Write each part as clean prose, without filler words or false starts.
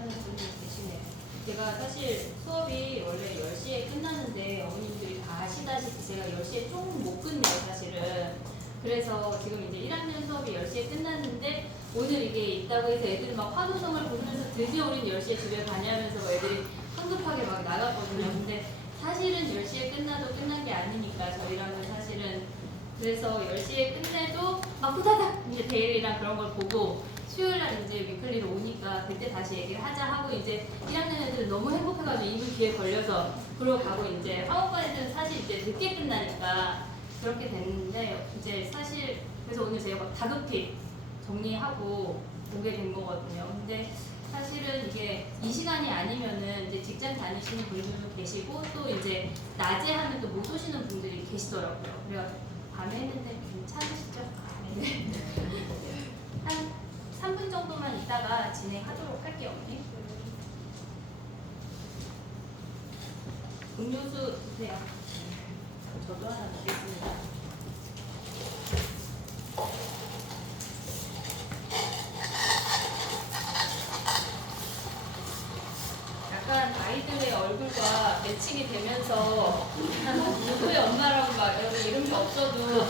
하는 분이 계시네요. 제가 사실 수업이 원래 10시에 끝나는데 어머님들이 다 아시다시피 제가 10시에 조금 못 끝내요, 사실은. 그래서 지금 이제 1학년 수업이 10시에 끝났는데 오늘 이게 있다고 해서 애들이 막 환호성을 보면서 드디어 우린 10시에 집에 가냐면서 애들이 황급하게 막 나갔거든요. 근데 사실은 10시에 끝나도 끝난 게 아니니까 저희랑은 사실은 그래서 10시에 끝내도 막 후다닥 이제 데일리랑 그런 걸 보고 수요일날 이제 위클리로 오니까 그때 다시 얘기를 하자 하고 이제 1학년 애들은 너무 행복해가지고 이불 귀에 걸려서 그러고 가고 이제 학원반 애들은 사실 이제 늦게 끝나니까 그렇게 됐는데 이제 사실 그래서 오늘 제가 막 다급히 정리하고 오게 된 거거든요. 근데 사실은 이게 이 시간이 아니면은 이제 직장 다니시는 분들도 계시고 또 이제 낮에 하면 또 못 오시는 분들이 계시더라고요. 그래서 밤에 했는데 괜찮으시죠? 네. 한 3분 정도만 있다가 진행하도록 할게요, 언니. 음료수 드세요. 저도 하나 먹겠습니다. 약간 아이들의 얼굴과 매칭이 되면서 누구의 엄마라고 막 여기 이름이 없어도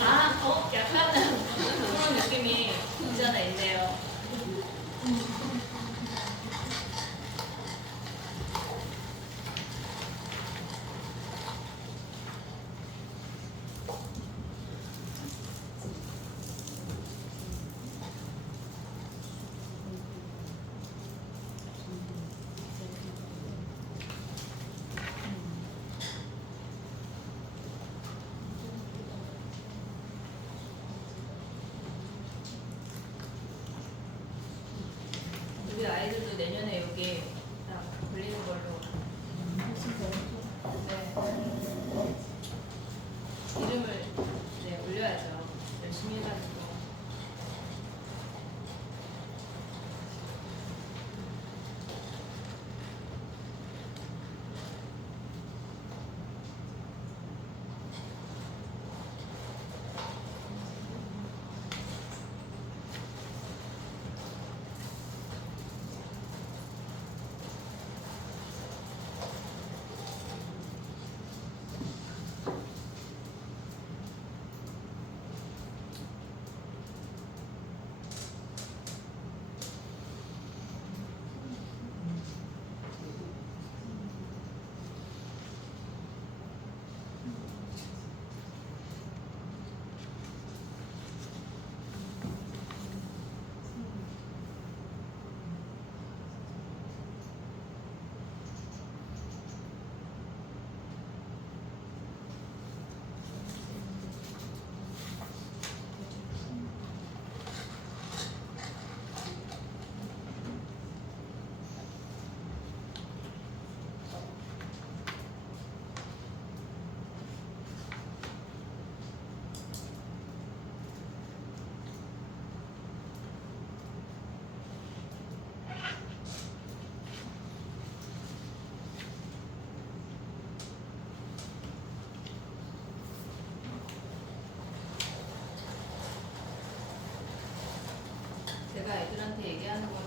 약간 그런 느낌이 없지 않아 있네요. 우리 아이들도 내년에 여기 딱 걸리는 걸로 이름을 올려야죠. 열심히 해가지고. 제가 애들한테 얘기하는 거는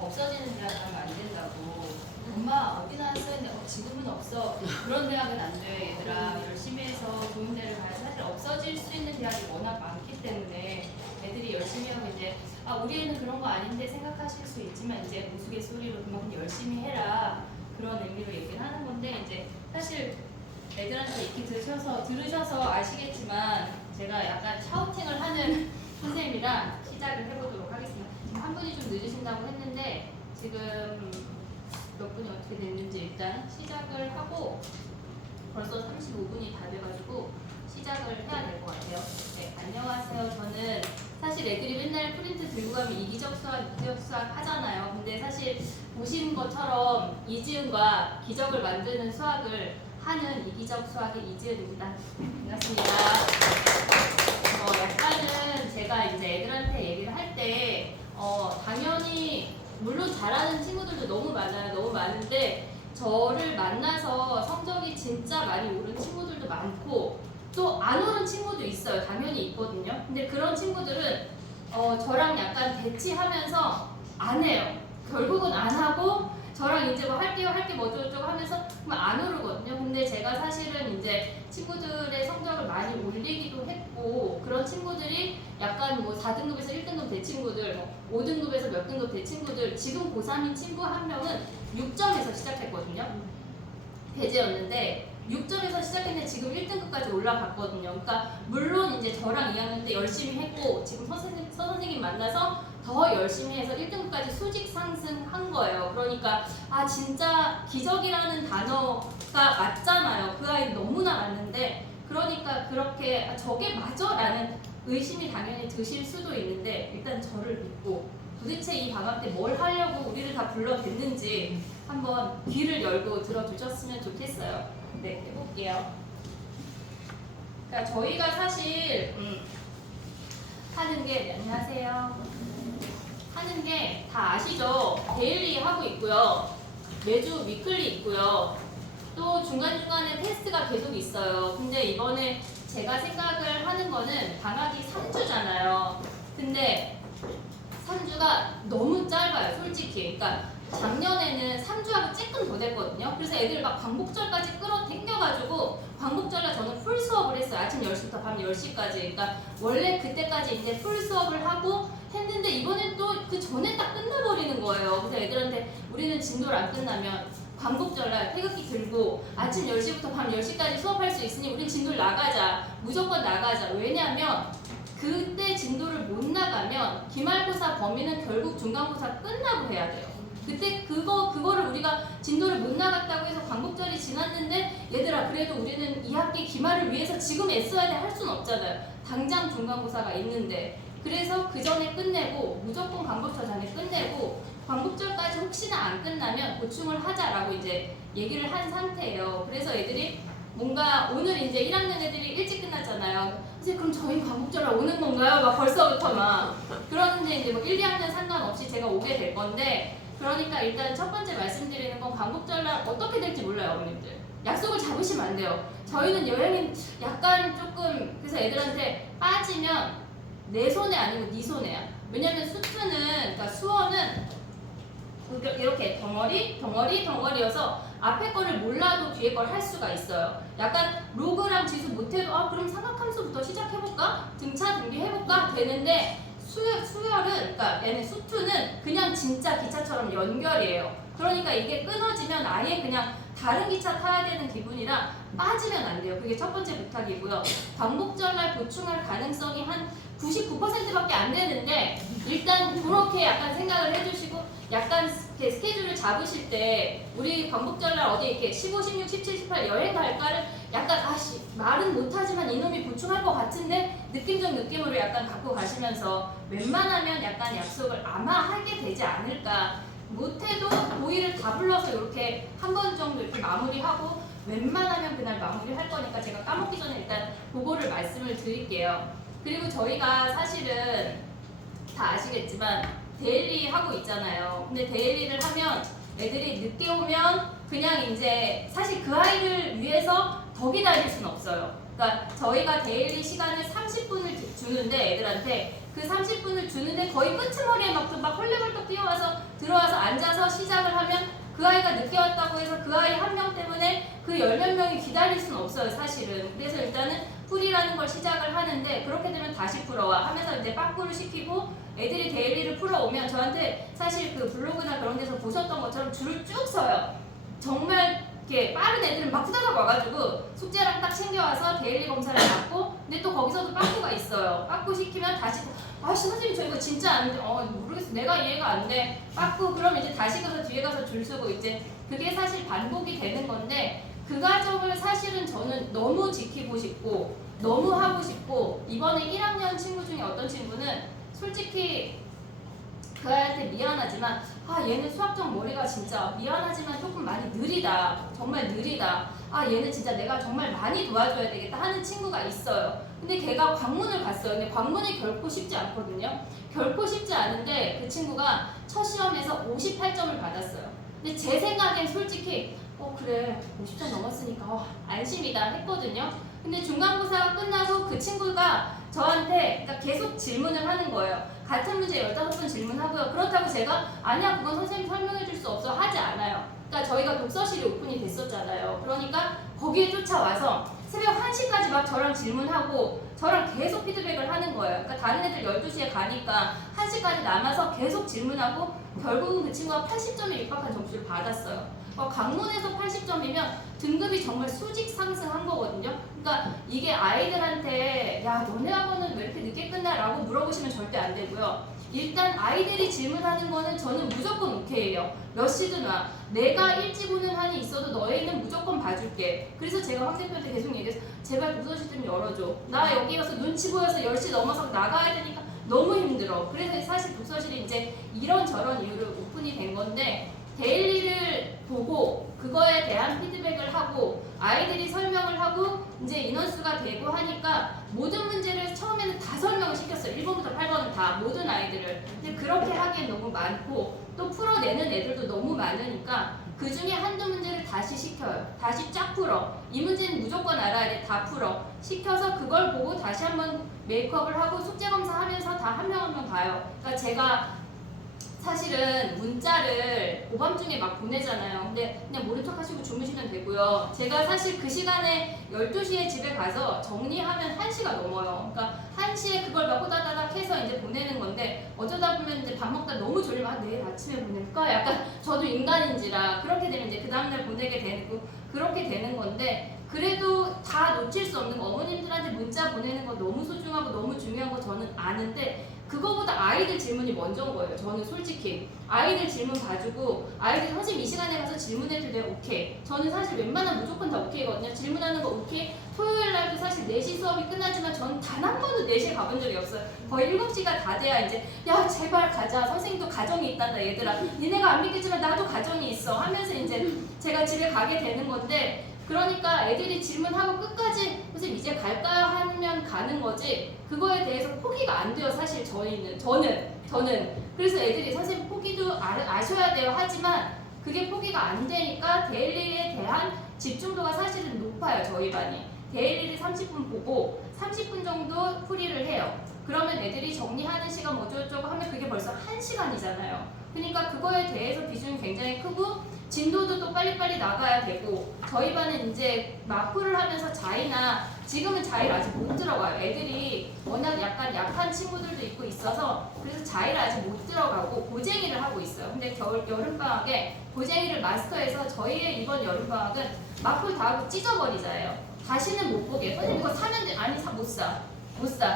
없어지는 대학 가면 안 된다고. 엄마 어디 나왔었는데 지금은 없어. 그런 대학은 안 돼, 얘들아. 열심히 해서 좋은 데를 가야지. 사실 없어질 수 있는 대학이 워낙 많기 때문에 애들이 열심히 하고 이제 우리 애는 그런 거 아닌데 생각하실 수 있지만 이제 우스갯소리로 그만큼 열심히 해라. 그런 의미로 얘기를 하는 건데 이제 사실 애들한테 이렇게 들으셔서 아시겠지만 제가 약간 샤우팅을 하는 선생님이랑 시작을 해보도록 하겠습니다. 지금 한 분이 좀 늦으신다고 했는데 지금 몇 분이 어떻게 됐는지 일단 시작을 하고 벌써 35분이 다 돼가지고 시작을 해야 될 것 같아요. 네, 안녕하세요. 저는 사실 애들이 맨날 프린트 들고 가면 이기적 수학, 이기적 수학 하잖아요. 근데 사실 보시는 것처럼 이지은과 기적을 만드는 수학을 하는 이기적 수학의 이지은입니다. 반갑습니다. 약간은 제가 이제 애들한테 얘기를 할 때 당연히 물론 잘하는 친구들도 너무 많아요. 너무 많은데 저를 만나서 성적이 진짜 많이 오른 친구들도 많고 또 안 오른 친구도 있어요. 당연히 있거든요. 근데 그런 친구들은 저랑 약간 대치하면서 안 해요. 결국은 안 하고 저랑 이제 뭐 할게요 할게 뭐 어쩌고저쩌고 하면서 안 오르거든요. 근데 제가 사실은 이제 친구들의 성적을 많이 올리기도 했고 그런 친구들이 약간 뭐 4등급에서 1등급 된 친구들 뭐 5등급에서 몇 등급 된 친구들 지금 고3인 친구 한 명은 6점에서 시작했거든요. 배제였는데 6점에서 시작했는데 지금 1등급까지 올라갔거든요. 그러니까 물론 이제 저랑 2학년 때 열심히 했고 지금 선생님 만나서 더 열심히 해서 1등급까지 수직 상승한 거예요. 그러니까 아 진짜 기적이라는 단어가 맞잖아요. 그 아이 너무나 맞는데 그러니까 그렇게 아, 저게 맞아? 라는 의심이 당연히 드실 수도 있는데 일단 저를 믿고 도대체 이 방학 때 뭘 하려고 우리를 다 불러댔는지 한번 귀를 열고 들어주셨으면 좋겠어요. 네, 해볼게요. 그러니까 저희가 사실 하는 게 네, 안녕하세요. 하는 게 다 아시죠? 데일리 하고 있고요. 매주 위클리 있고요. 또 중간중간에 테스트가 계속 있어요. 근데 이번에 제가 생각을 하는 거는 방학이 3주잖아요. 근데 3주가 너무 짧아요, 솔직히. 그러니까 작년에는 3주하고 조금 더 됐거든요. 그래서 애들 막 광복절까지 끌어당겨가지고 광복절날 저는 풀 수업을 했어요. 아침 10시부터 밤 10시까지. 그러니까 원래 그때까지 이제 풀 수업을 하고 했는데 이번엔 또 그 전에 딱 끝나버리는 거예요. 그래서 애들한테 우리는 진도를 안 끝나면 광복절날 태극기 들고 아침 10시부터 밤 10시까지 수업할 수 있으니 우린 진도를 나가자. 무조건 나가자. 왜냐면 그때 진도를 못 나가면 기말고사 범위는 결국 중간고사 끝나고 해야 돼요. 그때 그거를 우리가 진도를 못 나갔다고 해서 광복절이 지났는데 얘들아 그래도 우리는 2학기 기말을 위해서 지금 애써야 돼 할 수는 없잖아요. 당장 중간고사가 있는데 그래서 그 전에 끝내고 무조건 광복절 전에 끝내고 광복절까지 혹시나 안 끝나면 보충을 하자라고 이제 얘기를 한 상태예요. 그래서 애들이 뭔가 오늘 이제 1학년 애들이 일찍 끝났잖아요. 이제 그럼 저희 광복절날 오는 건가요? 막 벌써부터 막 그러는데 이제 뭐 1, 2학년 상관없이 제가 오게 될 건데 그러니까 일단 첫 번째 말씀드리는 건 광복절날 어떻게 될지 몰라요, 어머님들. 약속을 잡으시면 안 돼요. 저희는 여행이 약간 조금 그래서 애들한테 빠지면 내 손해 아니고 네 손해야. 왜냐면 수트는 그러니까 수어는 이렇게 덩어리여서 앞에 거를 몰라도 뒤에 걸 할 수가 있어요. 약간 로그랑 지수 못해도 아 그럼 삼각함수부터 시작해볼까? 등차 등비 해볼까? 되는데 수열은 그러니까 얘는 수투는 그냥 진짜 기차처럼 연결이에요. 그러니까 이게 끊어지면 아예 그냥 다른 기차 타야 되는 기분이라 빠지면 안 돼요. 그게 첫 번째 부탁이고요. 광복절날 보충할 가능성이 한 99%밖에 안 되는데 일단 그렇게 약간 생각을 해주시고 약간 이렇게 스케줄을 잡으실 때 우리 광복절날 어디 이렇게 15, 16, 17, 18 여행 갈까를 약간 아씨 말은 못하지만 이놈이 보충할 것 같은데 느낌적 느낌으로 약간 갖고 가시면서 웬만하면 약간 약속을 아마 하게 되지 않을까. 못해도 고의를 다 불러서 이렇게 한 번 정도 이렇게 마무리하고 웬만하면 그날 마무리할 거니까 제가 까먹기 전에 일단 그거를 말씀을 드릴게요. 그리고 저희가 사실은 다 아시겠지만 데일리 하고 있잖아요. 근데 데일리를 하면 애들이 늦게 오면 그냥 이제 사실 그 아이를 위해서 더 기다릴 수는 없어요. 그러니까 저희가 데일리 시간을 30분을 주는데 애들한테 그 30분을 주는데 거의 끄트머리에 막 헐레벌떡 뛰어와서 들어와서 앉아서 시작을 하면 그 아이가 늦게 왔다고 해서 그 아이 한 명 때문에 그 10몇 명이 기다릴 수는 없어요, 사실은. 그래서 일단은 풀이라는 걸 시작을 하는데 그렇게 되면 다시 풀어와 하면서 이제 빠꾸를 시키고 애들이 데일리를 풀어오면 저한테 사실 그 블로그나 그런 데서 보셨던 것처럼 줄을 쭉 서요. 정말 이렇게 빠른 애들은 막 후다닥 와가지고 숙제랑 딱 챙겨와서 데일리 검사를 받고 근데 또 거기서도 빠꾸가 있어요. 빠꾸 시키면 다시 아씨 선생님 저 이거 진짜 안 돼. 모르겠어. 내가 이해가 안 돼. 빠꾸 그럼 이제 다시 가서 뒤에 가서 줄 서고 이제 그게 사실 반복이 되는 건데 그 과정을 사실은 저는 너무 지키고 싶고 너무 하고 싶고 이번에 1학년 친구 중에 어떤 친구는 솔직히 그 아이한테 미안하지만 얘는 수학적 머리가 진짜 미안하지만 조금 많이 느리다. 정말 느리다. 얘는 진짜 내가 정말 많이 도와줘야 되겠다 하는 친구가 있어요. 근데 걔가 광문을 갔어요. 근데 광문이 결코 쉽지 않거든요. 결코 쉽지 않은데 그 친구가 첫 시험에서 58점을 받았어요. 근데 제 생각엔 솔직히 그래 50점 넘었으니까 안심이다 했거든요. 근데 중간고사가 끝나고 그 친구가 저한테 그러니까 계속 질문을 하는 거예요. 같은 문제 15번 질문하고요. 그렇다고 제가 아니야 그건 선생님 설명해 줄 수 없어 하지 않아요. 그러니까 저희가 독서실이 오픈이 됐었잖아요. 그러니까 거기에 쫓아와서 새벽 1시까지 막 저랑 질문하고 저랑 계속 피드백을 하는 거예요. 그러니까 다른 애들 12시에 가니까 1시까지 남아서 계속 질문하고 결국은 그 친구가 80점에 입학한 점수를 받았어요. 강론에서 80점이면 등급이 정말 수직 상승한 거거든요. 그러니까 이게 아이들한테 야 너네 학원은 왜 이렇게 늦게 끝나? 라고 물어보시면 절대 안 되고요. 일단 아이들이 질문하는 거는 저는 무조건 오케이예요. 몇 시든 와. 내가 일찍 오는 한이 있어도 너희는 무조건 봐줄게. 그래서 제가 황 대표한테 계속 얘기해서 제발 독서실 좀 열어줘. 나 여기 가서 눈치 보여서 10시 넘어서 나가야 되니까 너무 힘들어. 그래서 사실 독서실이 이제 이런저런 이유로 오픈이 된 건데 데일리를 보고 그거에 대한 피드백을 하고 아이들이 설명을 하고 이제 인원수가 되고 하니까 모든 문제를 처음에는 다 설명을 시켰어요. 1번부터 8번은 다 모든 아이들을. 근데 그렇게 하기엔 너무 많고 또 풀어내는 애들도 너무 많으니까 그 중에 한두 문제를 다시 시켜요. 다시 쫙 풀어. 이 문제는 무조건 알아야 돼. 다 풀어. 시켜서 그걸 보고 다시 한번 메이크업을 하고 숙제검사 하면서 다 한 명 한 명 봐요. 그러니까 제가 사실은 문자를 오밤중에 막 보내잖아요. 근데 그냥 모른 척 하시고 주무시면 되고요. 제가 사실 그 시간에 12시에 집에 가서 정리하면 1시가 넘어요. 그러니까 1시에 그걸 막 호다다닥 해서 이제 보내는 건데 어쩌다 보면 이제 밥 먹다 너무 졸리면 내일 아침에 보낼까? 약간 저도 인간인지라 그렇게 되면 이제 그 다음날 보내게 되고 그렇게 되는 건데 그래도 다 놓칠 수 없는 거 어머님들한테 문자 보내는 거 너무 소중하고 너무 중요한 거 저는 아는데 그거보다 아이들 질문이 먼저인 거예요. 저는 솔직히 아이들 질문 봐주고 아이들 선생님 이 시간에 가서 질문해도 돼 오케이. 저는 사실 웬만하면 무조건 다 오케이거든요. 질문하는 거 오케이. 토요일 날도 사실 4시 수업이 끝나지만 저는 단 한 번도 4시에 가본 적이 없어요. 거의 7시가 다 돼야 이제 야 제발 가자. 선생님도 가정이 있단다 얘들아. 니네가 안 믿겠지만 나도 가정이 있어 하면서 이제 제가 집에 가게 되는 건데 그러니까 애들이 질문하고 끝까지 선생님 이제 갈까요? 하면 가는 거지 그거에 대해서 포기가 안 돼요. 사실 저는 그래서 애들이 선생님 포기도 아셔야 돼요 하지만 그게 포기가 안 되니까 데일리에 대한 집중도가 사실은 높아요. 저희 반이 데일리를 30분 보고 30분 정도 풀이를 해요. 그러면 애들이 정리하는 시간 어쩌고저쩌고 하면 그게 벌써 1시간이잖아요. 그러니까 그거에 대해서 비중이 굉장히 크고 진도도 또 빨리빨리 나가야 되고 저희 반은 이제 마프를 하면서 자이나 지금은 자이를 아직 못 들어가요. 애들이 워낙 약간 약한 친구들도 있고 있어서 그래서 자이를 아직 못 들어가고 고쟁이를 하고 있어요. 근데 여름방학에 고쟁이를 마스터해서 저희의 이번 여름방학은 마프 다 하고 찢어버리자예요. 다시는 못 보게. 선생님 이거 사면 돼. 아니 못 사.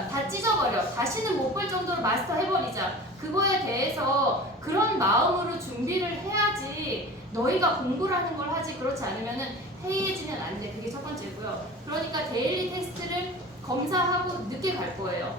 다 찢어버려. 다시는 못 볼 정도로 마스터 해버리자. 그거에 대해서 그런 마음으로 준비를 해야지 너희가 공부를 하는 걸 하지 그렇지 않으면은 해이해지면 안 돼. 그게 첫 번째고요. 그러니까 데일리 테스트를 검사하고 늦게 갈 거예요.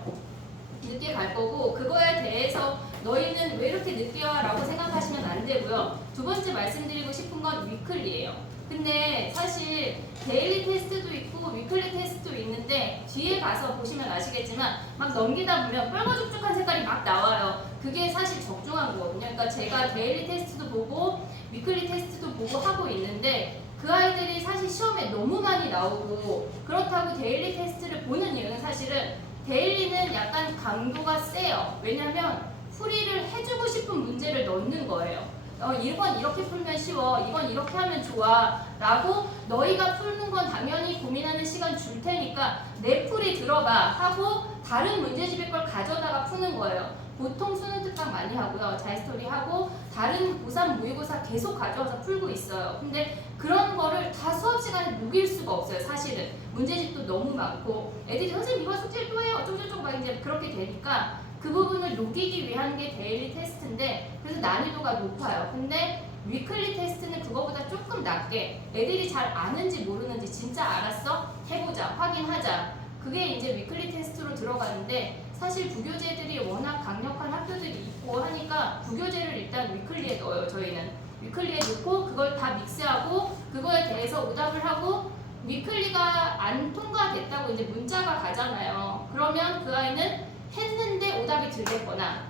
늦게 갈 거고 그거에 대해서 너희는 왜 이렇게 늦게 와? 라고 생각하시면 안 되고요. 두 번째 말씀드리고 싶은 건 위클리예요. 근데 사실 데일리 테스트도 있고 위클리 테스트도 있는데 뒤에 가서 보시면 아시겠지만 막 넘기다 보면 뻘거죽죽한 색깔이 막 나와요. 그게 사실 적중한 거거든요. 그러니까 제가 데일리 테스트도 보고 위클리 테스트도 보고 하고 있는데 그 아이들이 사실 시험에 너무 많이 나오고 그렇다고 데일리 테스트를 보는 이유는 사실은 데일리는 약간 강도가 세요. 왜냐면 풀이를 해주고 싶은 문제를 넣는 거예요. 이건 이렇게 풀면 쉬워. 이건 이렇게 하면 좋아. 라고 너희가 풀는 건 당연히 고민하는 시간 줄 테니까 내 풀이 들어봐 하고 다른 문제집의 걸 가져다가 푸는 거예요. 보통 수능 특강 많이 하고요. 자이스토리 하고 다른 고3 모의고사 계속 가져와서 풀고 있어요. 근데 그런 거를 다 수업 시간에 녹일 수가 없어요. 사실은 문제집도 너무 많고 애들이 선생님 이거 숙제를 또 해요. 어쩌고저쩌고 막 이제 그렇게 되니까 그 부분을 녹이기 위한 게 데일리 테스트인데 그래서 난이도가 높아요. 근데 위클리 테스트는 그거보다 조금 낮게 애들이 잘 아는지 모르는지 진짜 알았어? 해보자. 확인하자. 그게 이제 위클리 테스트로 들어가는데 사실 부교재들이 워낙 강력한 학교들이 있고 하니까 부교재를 일단 위클리에 넣어요. 저희는 위클리에 넣고 그걸 다 믹스하고 그거에 대해서 오답을 하고 위클리가 안 통과됐다고 이제 문자가 가잖아요. 그러면 그 아이는 했는데 오답이 들댔거나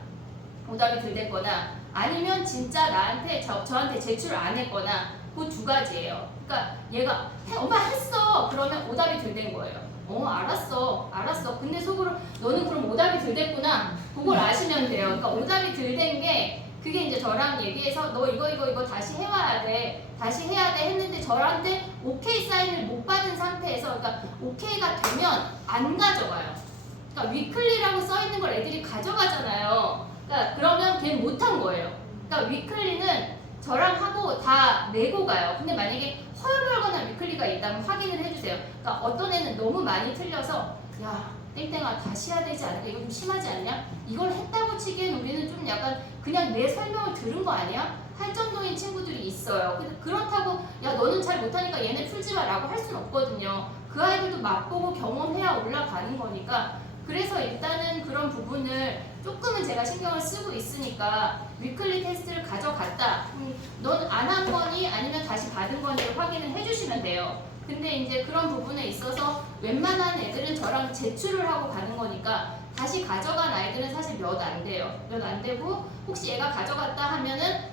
아니면 진짜 나한테 저한테 제출 안 했거나 그 두 가지예요. 그러니까 얘가 엄마 했어 그러면 오답이 들댄 거예요. 알았어. 근데 속으로 너는 그럼 오답이 덜 됐구나. 그걸 아시면 돼요. 그러니까 오답이 덜 된 게 그게 이제 저랑 얘기해서 너 이거 다시 해와야 돼. 다시 해야 돼 했는데 저한테 오케이 사인을 못 받은 상태에서 그러니까 오케이가 되면 안 가져가요. 그러니까 위클리라고 써 있는 걸 애들이 가져가잖아요. 그러니까 그러면 걔는 못한 거예요. 그러니까 위클리는 저랑 하고 다 내고 가요. 근데 만약에 허여멀거나 위클리가 있다면 확인을 해주세요. 그러니까 어떤 애는 너무 많이 틀려서 야 땡땡아 다시 해야 되지 않을까? 이거 좀 심하지 않냐? 이걸 했다고 치기엔 우리는 좀 약간 그냥 내 설명을 들은 거 아니야? 할 정도인 친구들이 있어요. 근데 그렇다고 야 너는 잘 못하니까 얘네 풀지 마 라고 할 수는 없거든요. 그 아이들도 맛보고 경험해야 올라가는 거니까 그래서 일단은 그런 부분을 조금은 제가 신경을 쓰고 있으니까 위클리 테스트를 가져갔다. 넌 안 한 거니 아니면 다시 받은 거니를 확인을 해주시면 돼요. 근데 이제 그런 부분에 있어서 웬만한 애들은 저랑 제출을 하고 가는 거니까 다시 가져간 아이들은 사실 몇 안 돼요. 몇 안 되고 혹시 얘가 가져갔다 하면은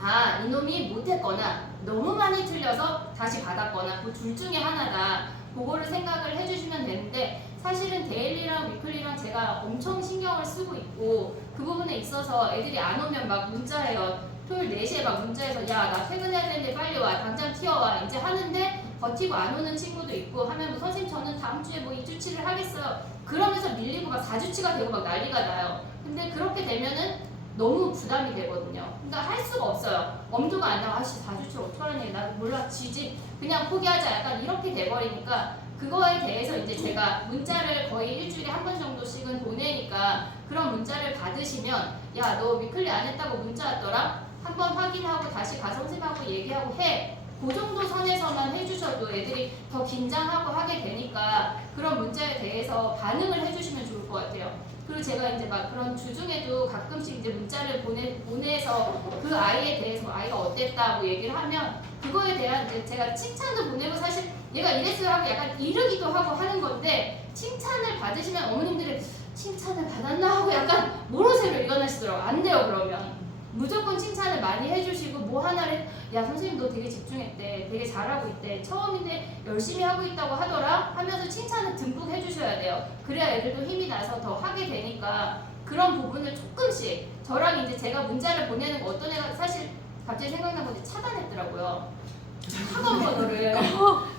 아 이놈이 못했거나 너무 많이 틀려서 다시 받았거나 그 둘 중에 하나다. 그거를 생각을 해주시면 되는데 사실은 데일리랑 위클리랑 제가 엄청 신경을 쓰고 있고 그 부분에 있어서 애들이 안 오면 막 문자해요. 토요일 4시에 막 문자해서 야 나 퇴근해야 되는데 빨리 와 당장 튀어와 이제 하는데 버티고 안 오는 친구도 있고 하면 뭐 선생님 저는 다음 주에 뭐 2주치를 하겠어요. 그러면서 밀리고 막 4주치가 되고 막 난리가 나요. 근데 그렇게 되면은 너무 부담이 되거든요. 그러니까 할 수가 없어요. 엄두가 안 나와. 아씨 4주치 어떡하라니 나 몰라 지지 그냥 포기하자 약간 이렇게 돼버리니까 그거에 대해서 이제 제가 문자를 거의 일주일에 한 번 정도씩은 보내니까 그런 문자를 받으시면 야 너 위클리 안 했다고 문자 왔더라? 한번 확인하고 다시 가서 선생님하고 얘기하고 해. 그 정도 선에서만 해주셔도 애들이 더 긴장하고 하게 되니까 그런 문자에 대해서 반응을 해주시면 좋을 것 같아요. 그리고 제가 이제 막 그런 주중에도 가끔씩 이제 문자를 보내서 그 아이에 대해서 아이가 어땠다 뭐 얘기를 하면 그거에 대한 이제 제가 칭찬도 보내고 사실 얘가 이랬어요 하고 약간 이르기도 하고 하는 건데 칭찬을 받으시면 어머님들이 칭찬을 받았나 하고 약간 모르쇠로 일어나시더라고요. 안 돼요 그러면. 무조건 칭찬을 많이 해주시고 뭐 하나를 야 선생님 너 되게 집중했대 되게 잘하고 있대 처음인데 열심히 하고 있다고 하더라 하면서 칭찬을 듬뿍 해주셔야 돼요. 그래야 애들도 힘이 나서 더 하게 되니까 그런 부분을 조금씩 저랑 이제 제가 문자를 보내는 거 어떤 애가 사실 갑자기 생각난 건데 차단했더라고요. 학원 번호를.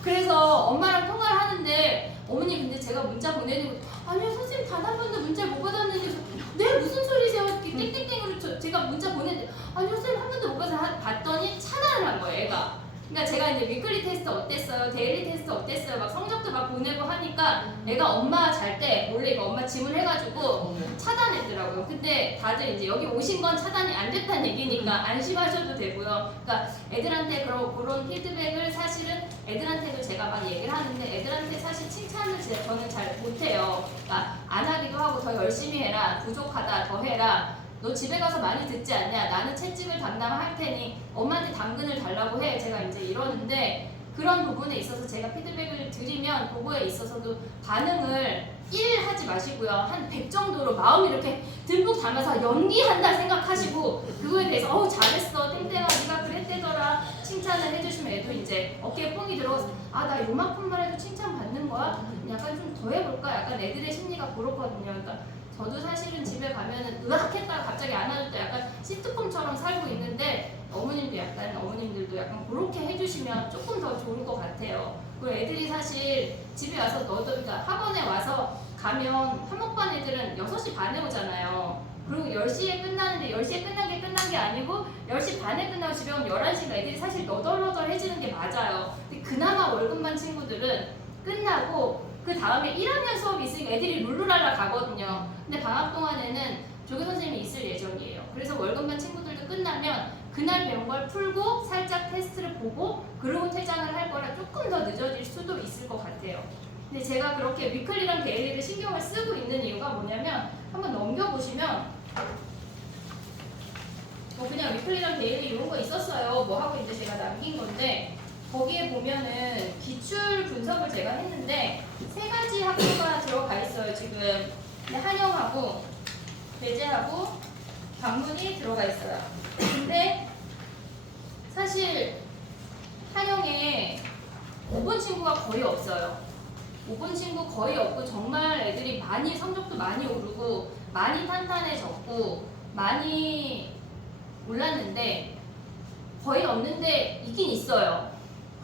그래서 엄마랑 통화를 하는데 어머니 근데 제가 문자 보내는 거 아니요 선생님 단 한 번도 문자를 못 받았는데 네 무슨 소리세요? 땡땡땡으로 제가 문자 보냈는데 아니요 선생님 한 번도 못 받아서 봤더니 차단을 한 거예요 애가. 그러니까 제가 이제 위클리 테스트 어땠어요? 데일리 테스트 어땠어요? 막 성적도 막 보내고 하니까 애가 엄마 잘 때 몰래 이거 엄마 지문해가지고 차단했더라고요. 근데 다들 이제 여기 오신 건 차단이 안 됐다는 얘기니까 안심하셔도 되고요. 그러니까 애들한테 그런 피드백을 사실은 애들한테도 제가 막 얘기를 하는데 애들한테 사실 칭찬을 저는 잘 못해요. 그러니까 안 하기도 하고 더 열심히 해라, 부족하다, 더 해라. 너 집에 가서 많이 듣지 않냐? 나는 채찍을 담당할 테니 엄마한테 당근을 달라고 해. 제가 이제 이러는데 그런 부분에 있어서 제가 피드백을 드리면 그거에 있어서도 반응을 1 하지 마시고요. 한 100 정도로 마음이 이렇게 듬뿍 담아서 연기한다 생각하시고 그거에 대해서 어우 잘했어. 땡땡아 네가 그랬대더라. 칭찬을 해주시면 애도 이제 어깨에 뽕이 들어가서 아 나 요만큼만 해도 칭찬 받는 거야? 약간 좀 더 해볼까? 약간 애들의 심리가 그렇거든요. 그러니까 저도 사실은 집에 가면은 으악 했다가 갑자기 안아줄 때 약간 시트콤처럼 살고 있는데 어머님들도 약간 그렇게 해주시면 조금 더 좋을 것 같아요. 그리고 애들이 사실 집에 와서 그러니까 학원에 와서 가면 한목반 애들은 6시 반에 오잖아요. 그리고 10시에 끝나는데 10시에 끝난 게 아니고 10시 반에 끝나고 집에 오면 11시가 애들이 사실 너덜너덜해지는 게 맞아요. 근데 그나마 월급반 친구들은 끝나고 그 다음에 1학년 수업이 있으니까 애들이 룰루랄라 가거든요. 근데 방학 동안에는 조교 선생님이 있을 예정이에요. 그래서 월급반 친구들도 끝나면 그날 배운 걸 풀고 살짝 테스트를 보고 그러고 퇴장을 할 거라 조금 더 늦어질 수도 있을 것 같아요. 근데 제가 그렇게 위클리랑 데일리를 신경을 쓰고 있는 이유가 뭐냐면 한번 넘겨보시면 그냥 위클리랑 데일리 이런 거 있었어요. 뭐 하고 이제 제가 남긴 건데 거기에 보면은 기출 분석을 제가 했는데 3가지 학교가 들어가 있어요. 지금 한영하고 배재하고 강문이 들어가 있어요. 근데 사실 한영에 5번 친구가 거의 없어요. 못 본 친구 거의 없고 정말 애들이 많이 성적도 많이 오르고 많이 탄탄해졌고 많이 올랐는데 거의 없는데 있긴 있어요.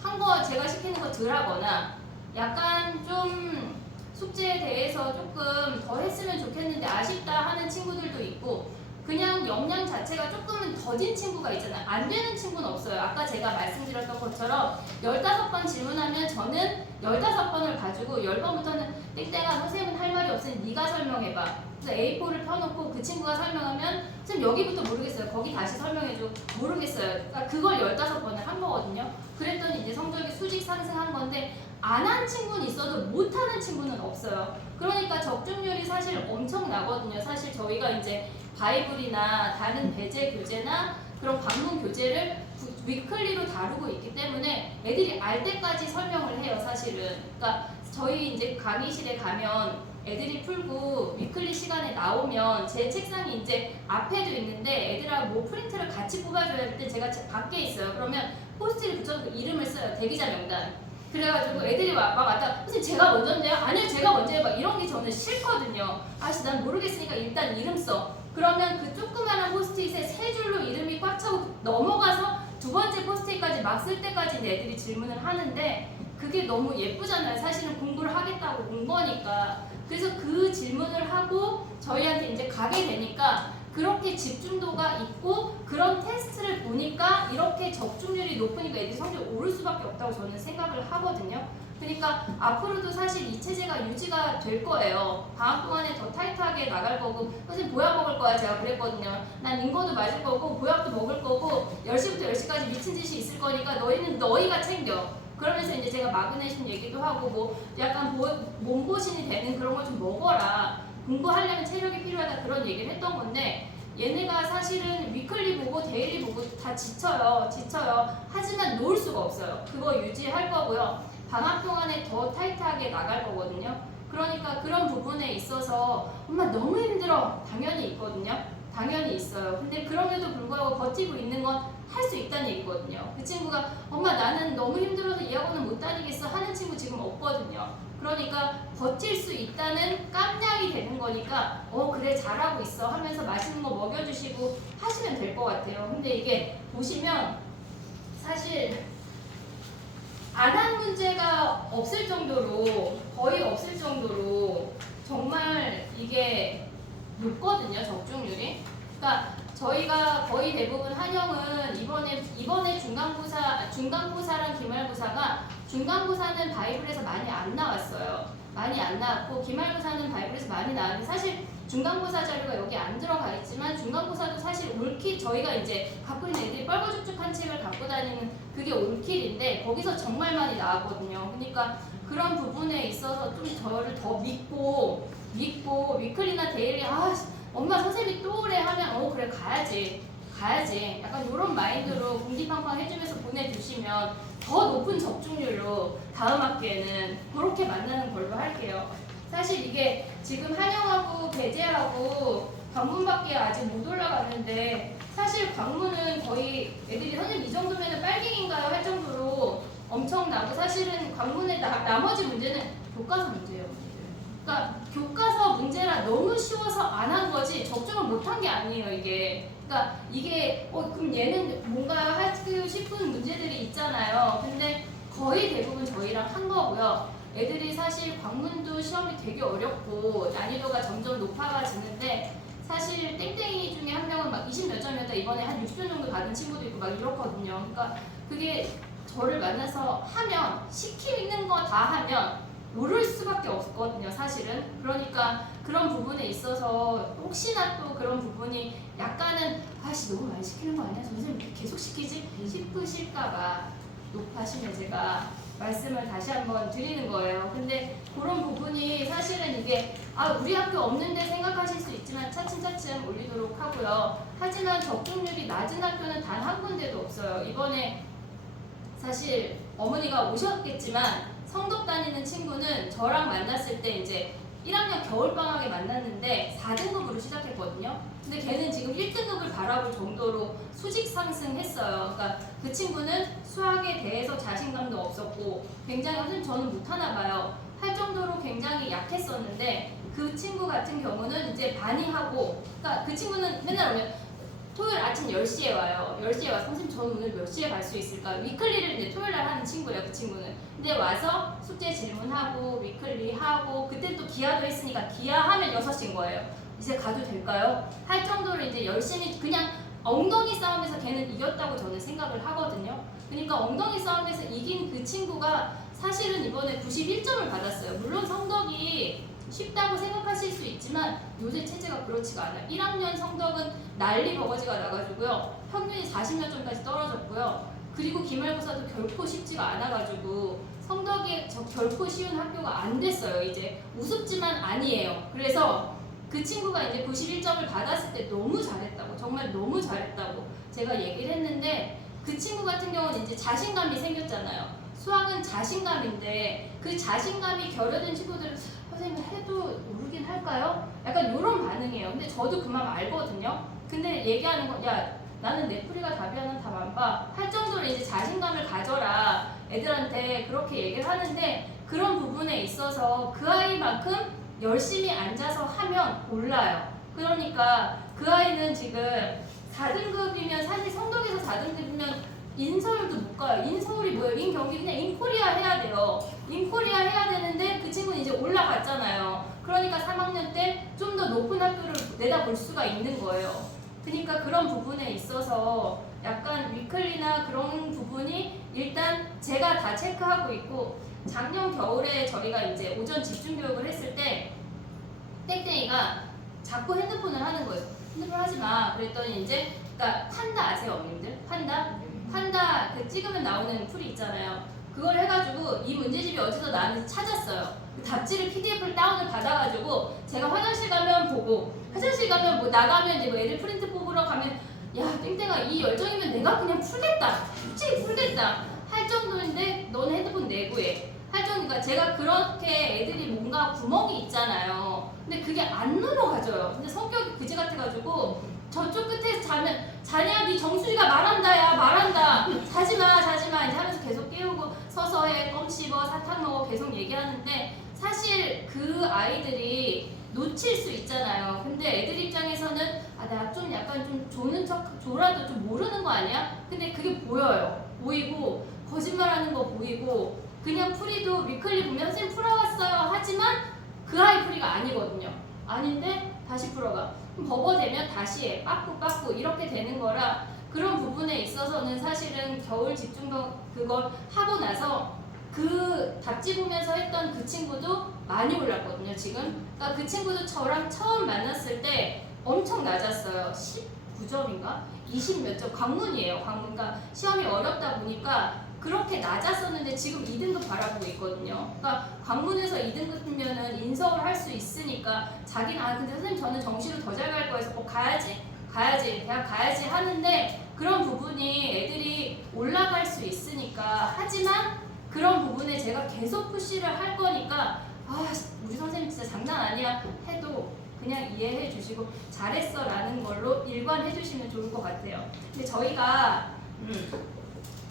한 거 제가 시키는 거 덜 하거나 약간 좀 숙제에 대해서 조금 더 했으면 좋겠는데 아쉽다 하는 친구들도 있고 그냥 역량 자체가 조금은 더진 친구가 있잖아요. 안 되는 친구는 없어요. 아까 제가 말씀드렸던 것처럼 15번 질문하면 저는 15번을 가지고 10번부터는 땡땡아 선생님은 할 말이 없으니 네가 설명해봐. 그래서 A4를 펴놓고 그 친구가 설명하면 선생님 여기부터 모르겠어요. 거기 다시 설명해줘. 모르겠어요. 그러니까 그걸 15번을 한 거거든요. 그랬더니 이제 성적이 수직 상승한 건데 안 한 친구는 있어도 못하는 친구는 없어요. 그러니까 적중률이 사실 엄청 나거든요. 사실 저희가 이제 바이블이나 다른 배제 교재나 그런 방문 교재를 위클리로 다루고 있기 때문에 애들이 알 때까지 설명을 해요, 사실은. 그러니까 저희 이제 강의실에 가면 애들이 풀고 위클리 시간에 나오면 제 책상이 이제 앞에도 있는데 애들하고 뭐 프린트를 같이 뽑아줘야 할 때 제가 밖에 있어요. 그러면 포스트를 붙여서 이름을 써요. 대기자 명단. 그래가지고 애들이 막 왔다 선생님 제가 먼저인데요? 아니요 제가 먼저예요. 막 이런 게 저는 싫거든요. 아씨 난 모르겠으니까 일단 이름 써. 그러면 그 조그마한 포스트잇에 세 줄로 이름이 꽉 차고 넘어가서 두 번째 포스트잇까지 막 쓸 때까지 애들이 질문을 하는데 그게 너무 예쁘잖아요. 사실은 공부를 하겠다고 온 거니까. 그래서 그 질문을 하고 저희한테 이제 가게 되니까 그렇게 집중도가 있고 그런 테스트를 보니까 이렇게 적중률이 높으니까 애들이 성적이 오를 수밖에 없다고 저는 생각을 하거든요. 그러니까 앞으로도 사실 이 체제가 유지가 될 거예요. 방학 동안에 더 타이트하게 나갈 거고 선생님 보약 먹을 거야 제가 그랬거든요. 난 인거도 맞을 거고 보약도 먹을 거고 10시부터 10시까지 미친 짓이 있을 거니까 너희는 너희가 챙겨. 그러면서 이제 제가 마그네슘 얘기도 하고 뭐 약간 몸보신이 되는 그런 걸 좀 먹어라. 공부하려면 체력이 필요하다 그런 얘기를 했던 건데 얘네가 사실은 위클리 보고 데일리 보고 다 지쳐요. 하지만 놓을 수가 없어요. 그거 유지할 거고요. 방학 동안에 더 타이트하게 나갈 거거든요. 그러니까 그런 부분에 있어서 엄마 너무 힘들어 당연히 있거든요. 당연히 있어요. 근데 그럼에도 불구하고 버티고 있는 건 할 수 있다는 얘기거든요. 그 친구가 엄마 나는 너무 힘들어서 이 학원은 못 다니겠어 하는 친구 지금 없거든요. 그러니까 버틸 수 있다는 깜냥이 되는 거니까 그래 잘하고 있어 하면서 맛있는 거 먹여주시고 하시면 될 것 같아요. 근데 이게 보시면 사실 안 한 문제가 없을 정도로 거의 없을 정도로 정말 이게 높거든요. 적중률이. 그러니까 저희가 거의 대부분 한영은 이번에 중간고사랑 기말고사가 중간고사는 바이블에서 많이 안 나왔어요. 많이 안 나왔고 기말고사는 바이블에서 많이 나왔는데 사실 중간고사 자료가 여기 안 들어가 있지만 중간고사도 사실 올킬 저희가 이제 갖고 있는 애들이 뻘거죽죽한 책을 갖고 다니는 그게 올킬인데 거기서 정말 많이 나왔거든요. 그러니까 그런 부분에 있어서 좀 저를 더 믿고 위클리나 데일리 엄마 선생님이 또 오래 하면 그래 가야지 약간 이런 마인드로 공기팡팡 해주면서 보내주시면 더 높은 적중률로 다음 학기에는 그렇게 만나는 걸로 할게요. 사실 이게 지금 한영하고 배제하고 광문밖에 아직 못 올라갔는데 사실 광문은 거의 애들이 선생님 이 정도면 빨갱인가요 할 정도로 엄청나고 사실은 광문의 나머지 문제는 교과서 문제예요. 그러니까 교과서 문제라 너무 쉬워서 안 한 거지 적중을 못 한 게 아니에요 이게. 그러니까 이게 그럼 얘는 뭔가 하고 싶은 문제들이 있잖아요. 근데 거의 대부분 저희랑 한 거고요. 애들이 사실 광문도 시험이 되게 어렵고 난이도가 점점 높아가지는데 사실 땡땡이 중에 한 명은 막 20몇 점이었다 이번에 한 60점 정도 받은 친구도 있고 막 이렇거든요. 그러니까 그게 저를 만나서 하면 시키는 거 다 하면 모를 수밖에 없거든요, 사실은. 그러니까 그런 부분에 있어서 혹시나 또 그런 부분이 약간은 너무 많이 시키는 거 아니야? 선생님 계속 시키지? 싶으실까봐 높아시면 제가 말씀을 다시 한번 드리는 거예요. 근데 그런 부분이 사실은 이게 우리 학교 없는데 생각하실 수 있지만 차츰차츰 올리도록 하고요. 하지만 적중률이 낮은 학교는 단 한 군데도 없어요. 이번에 사실 어머니가 오셨겠지만 성덕 다니는 친구는 저랑 만났을 때 이제 1학년 겨울방학에 만났는데 4등급으로 시작했거든요. 근데 걔는 지금 1등급을 바라볼 정도로 수직 상승했어요. 그러니까 그 친구는 수학에 대해서 자신감도 없었고 굉장히 선생님 저는 못하나 봐요 할 정도로 굉장히 약했었는데 그 친구 같은 경우는 이제 반이하고 그러니까 그 친구는 맨날 오면 토요일 아침 10시에 와요. 10시에 와서 선생님 저는 오늘 몇 시에 갈 수 있을까? 위클리를 이제 토요일 날 하는 친구예요. 그 친구는. 근데 와서 숙제 질문하고 위클리 하고 그때 또 기하도 했으니까 기하하면 6시인 거예요. 이제 가도 될까요? 할 정도로 이제 열심히 그냥 엉덩이 싸움에서 걔는 이겼다고 저는 생각을 하거든요. 그러니까 엉덩이 싸움에서 이긴 그 친구가 사실은 이번에 91점을 받았어요. 물론 성덕이 쉽다고 생각하실 수 있지만 요새 체제가 그렇지가 않아요. 1학년 성적은 난리 버거지가 나가지고요. 평균이 40몇 점까지 떨어졌고요. 그리고 기말고사도 결코 쉽지가 않아가지고 성덕이 결코 쉬운 학교가 안 됐어요. 이제 우습지만 아니에요. 그래서 그 친구가 이제 91점을 받았을 때 너무 잘했다고, 정말 너무 잘했다고 제가 얘기를 했는데 그 친구 같은 경우는 이제 자신감이 생겼잖아요. 수학은 자신감인데 그 자신감이 결여된 친구들은 선생님 해도 모르긴 할까요? 약간 이런 반응이에요. 근데 저도 그 마음 알거든요. 근데 얘기하는 건 야 나는 내 풀이가 답이야는 답 안 봐. 할 정도로 이제 자신감을 가져라. 애들한테 그렇게 얘기를 하는데 그런 부분에 있어서 그 아이만큼 열심히 앉아서 하면 올라요. 그러니까 그 아이는 지금 4등급이면 사실 성덕에서 4등급이면 인서울도 못 가요. 인서울이 뭐예요? 인경기 그냥 인코리아 해야 돼요. 인코리아 해야 되는데 그 친구는 이제 올라갔잖아요. 그러니까 3학년 때 좀 더 높은 학교를 내다볼 수가 있는 거예요. 그러니까 그런 부분에 있어서 약간 위클리나 그런 부분이 일단 제가 다 체크하고 있고 작년 겨울에 저희가 이제 오전 집중교육을 했을 때 땡땡이가 자꾸 핸드폰을 하는 거예요. 핸드폰 하지 마. 그랬더니 이제 그러니까 판다 아세요, 어머님들? 판다 그 찍으면 나오는 풀이 있잖아요. 그걸 해가지고 이 문제집이 어디서 나왔는지 찾았어요. 그 답지를 PDF를 다운을 받아가지고 제가 화장실 가면 보고 화장실 가면 뭐 나가면 이제 뭐 애들 프린트 뽑으러 가면 야 땡땡아 이 열정이면 내가 그냥 풀겠다. 솔직히 풀겠다. 할 정도인데 너는 핸드폰 내고해. 할 정도니까 제가 그렇게 애들이 뭔가 구멍이 있잖아요. 근데 그게 안 넘어가져요. 근데 성격이 그지 같아가지고 저쪽 끝에 자냐 네 정수리가 말한다야 말한다 자지마 이제 하면서 계속 깨우고 서서 해 껌 씹어 사탕 먹어 계속 얘기하는데 사실 그 아이들이 놓칠 수 있잖아요. 근데 애들 입장에서는 아 나 좀 약간 좀 조는 척 조라도 좀 모르는 거 아니야? 근데 그게 보여요. 보이고 거짓말하는 거 보이고 그냥 풀이도 위클리 보면 선생님 풀어왔어요 하지만 그 아이 풀이가 아니거든요. 아닌데 다시 풀어가. 그럼 버버되면 다시 해. 빠꾸 이렇게 되는 거라 그런 부분에 있어서는 사실은 겨울 집중도 그걸 하고 나서 그 답지 보면서 했던 그 친구도 많이 올랐거든요. 지금. 그러니까 그 친구도 저랑 처음 만났을 때 엄청 낮았어요. 19점인가? 20 몇 점. 광문이에요. 광문. 그러니까 시험이 어렵다 보니까 그렇게 낮았었는데 지금 2등급 바라보고 있거든요. 그러니까 광문에서 2등급이면은 인서울 할 수 있으니까 자기는 아 근데 선생님 저는 정시로 더 잘 갈 거여서 꼭 가야지 대학 가야지 하는데 그런 부분이 애들이 올라갈 수 있으니까 하지만 그런 부분에 제가 계속 푸시를 할 거니까 아 우리 선생님 진짜 장난 아니야 해도 그냥 이해해 주시고 잘했어 라는 걸로 일관해 주시면 좋을 것 같아요. 근데 저희가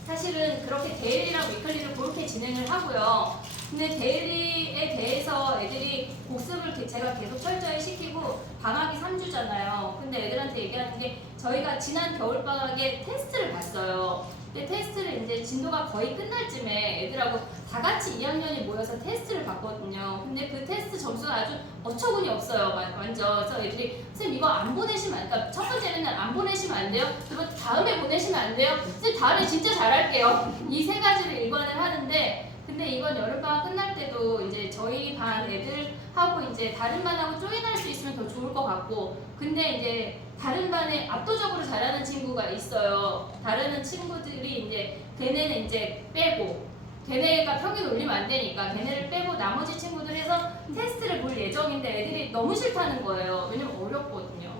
사실은 그렇게 데일리랑 위클리를 그렇게 진행을 하고요. 근데 데일리에 대해서 애들이 복습을 제가 계속 철저히 시키고 방학이 3주잖아요. 근데 애들한테 얘기하는 게 저희가 지난 겨울방학에 테스트를 봤어요. 근데 테스트를 이제 진도가 거의 끝날 쯤에 애들하고 다 같이 2학년이 모여서 테스트를 봤거든요. 근데 그 테스트 점수가 아주 어처구니 없어요. 완전. 그래서 애들이 선생님 이거 안 보내시면 그러니까 첫 번째 맨날 안 보내시면 안 돼요. 두 번째 다음에 보내시면 안 돼요. 선생님 다음에 진짜 잘할게요. 이 세 가지를 일관을 하는데 근데 이번 여름방학 끝날 때도 이제 저희 반 애들하고 이제 다른 반하고 조인할 수 있으면 더 좋을 것 같고 근데 이제 다른 반에 압도적으로 잘하는 친구가 있어요. 다른 친구들이 이제 걔네는 이제 빼고 걔네가 평균 올리면 안 되니까 걔네를 빼고 나머지 친구들 해서 테스트를 볼 예정인데 애들이 너무 싫다는 거예요. 왜냐면 어렵거든요.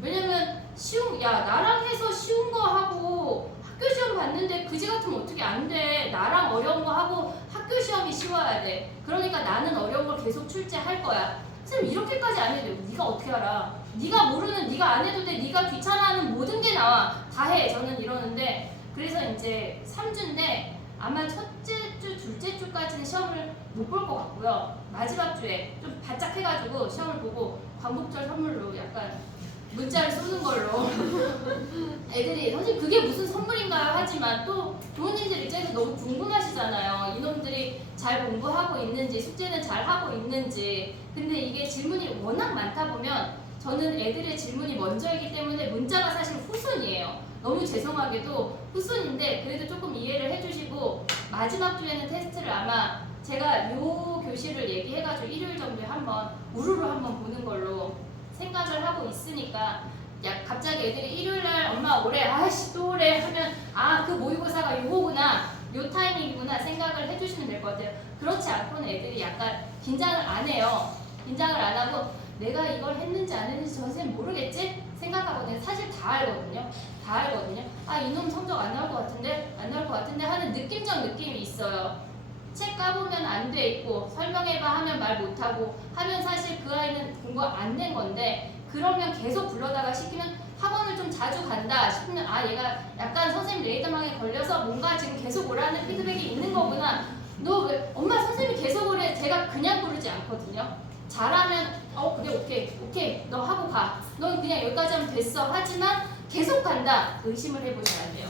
왜냐면 나랑 해서 쉬운 거 하고 학교 시험 봤는데 그지 같으면 어떻게 안 돼. 나랑 어려운 거 하고 학교 시험이 쉬워야 돼. 그러니까 나는 어려운 걸 계속 출제할 거야. 선생님 이렇게까지 안 해도 돼. 네가 어떻게 알아? 네가 모르는 네가 안 해도 돼. 네가 귀찮아하는 모든 게 나와. 다 해. 저는 이러는데 그래서 이제 3주인데 아마 첫째 주, 둘째 주까지는 시험을 못 볼 것 같고요. 마지막 주에 좀 바짝 해가지고 시험을 보고 광복절 선물로 약간 문자를 쏘는 걸로 애들이 선생님 그게 무슨 선물인가요? 하지만 또 부모님들 입장에서 너무 궁금하시잖아요. 이놈들이 잘 공부하고 있는지 숙제는 잘 하고 있는지. 근데 이게 질문이 워낙 많다 보면 저는 애들의 질문이 먼저이기 때문에 문자가 사실 후순이에요. 너무 죄송하게도 후순인데 그래도 조금 이해를 해주시고 마지막 주에는 테스트를 아마 제가 요 교실을 얘기해가지고 일요일 정도에 한번 우르르 한번 보는 걸로 생각을 하고 있으니까 갑자기 애들이 일요일날 엄마 오래 아이씨 또 오래 하면 아 그 모의고사가 요거구나 요 타이밍이구나 생각을 해주시면 될 것 같아요. 그렇지 않고는 애들이 약간 긴장을 안 해요. 긴장을 안 하고 내가 이걸 했는지 안 했는지 저 선생님 모르겠지? 생각하거든요. 사실 다 알거든요. 다 알거든요. 아 이놈 성적 안 나올 것 같은데 안 나올 것 같은데 하는 느낌적 느낌이 있어요. 책 까보면 안 돼 있고 설명해봐 하면 말 못하고 하면 사실 그 아이는 공부 안 된 건데 그러면 계속 불러다가 시키면 학원을 좀 자주 간다 싶으면 아 얘가 약간 선생님 레이더망에 걸려서 뭔가 지금 계속 오라는 피드백이 있는 거구나. 너 왜 엄마 선생님이 계속 오래 제가 그냥 부르지 않거든요. 잘하면 그래 오케이 너 하고 가. 넌 그냥 여기까지 하면 됐어. 하지만 계속 간다. 의심을 해보셔야 돼요.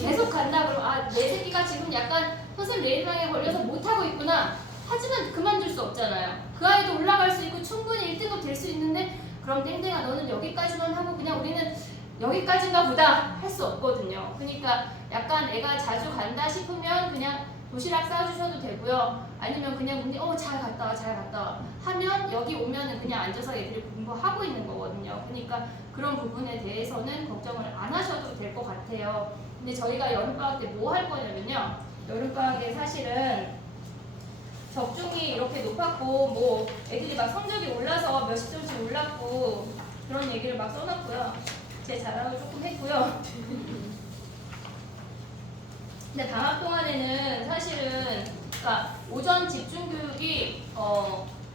계속 간다 그러면 아 내 새끼가 지금 약간 선생님 레이더망에 걸려서 못하고 있구나. 하지만 그만둘 수 없잖아요. 그 아이도 올라갈 수 있고 충분히 1등급 될 수 있는데 그럼 땡땡아 너는 여기까지만 하고 그냥 우리는 여기까지인가 보다 할 수 없거든요. 그러니까 약간 애가 자주 간다 싶으면 그냥 도시락 싸주셔도 되고요. 아니면 그냥 근데 잘 갔다 와 하면 여기 오면은 그냥 앉아서 애들이 공부하고 있는 거거든요. 그러니까 그런 부분에 대해서는 걱정을 안 하셔도 될 것 같아요. 근데 저희가 여름방학 때 뭐 할 거냐면요. 여름방학에 사실은 적중이 이렇게 높았고 뭐 애들이 막 성적이 올라서 몇십 점씩 올랐고 그런 얘기를 막 써놨고요. 제 자랑을 조금 했고요. 근데 방학 동안에는 사실은 그러니까 오전 집중 교육이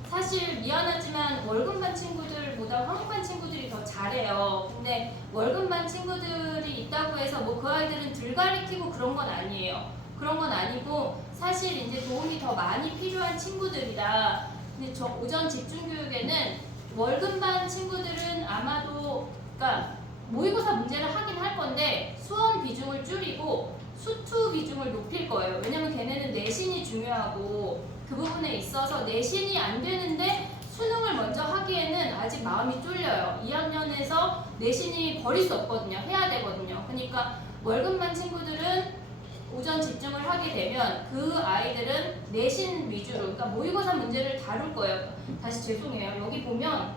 사실 미안하지만 월급반 친구들보다 화목반 친구들이 더 잘해요. 근데 월급반 친구들이 있다고 해서 뭐 그 아이들은 덜 가르치고 그런 건 아니에요. 그런 건 아니고 사실 이제 도움이 더 많이 필요한 친구들이다. 근데 저 오전 집중 교육에는 월급반 친구들은 아마도 그러니까 모의고사 문제를 하긴 할 건데 수험 비중을 줄이고 수투 비중을 높일 거예요. 왜냐면 걔네는 내신이 중요하고 그 부분에 있어서 내신이 안 되는데 수능을 먼저 하기에는 아직 마음이 쫄려요. 2학년에서 내신이 버릴 수 없거든요. 해야 되거든요. 그러니까 월급반 친구들은 오전 집중을 하게 되면 그 아이들은 내신 위주로 그러니까 모의고사 문제를 다룰 거예요. 다시 죄송해요. 여기 보면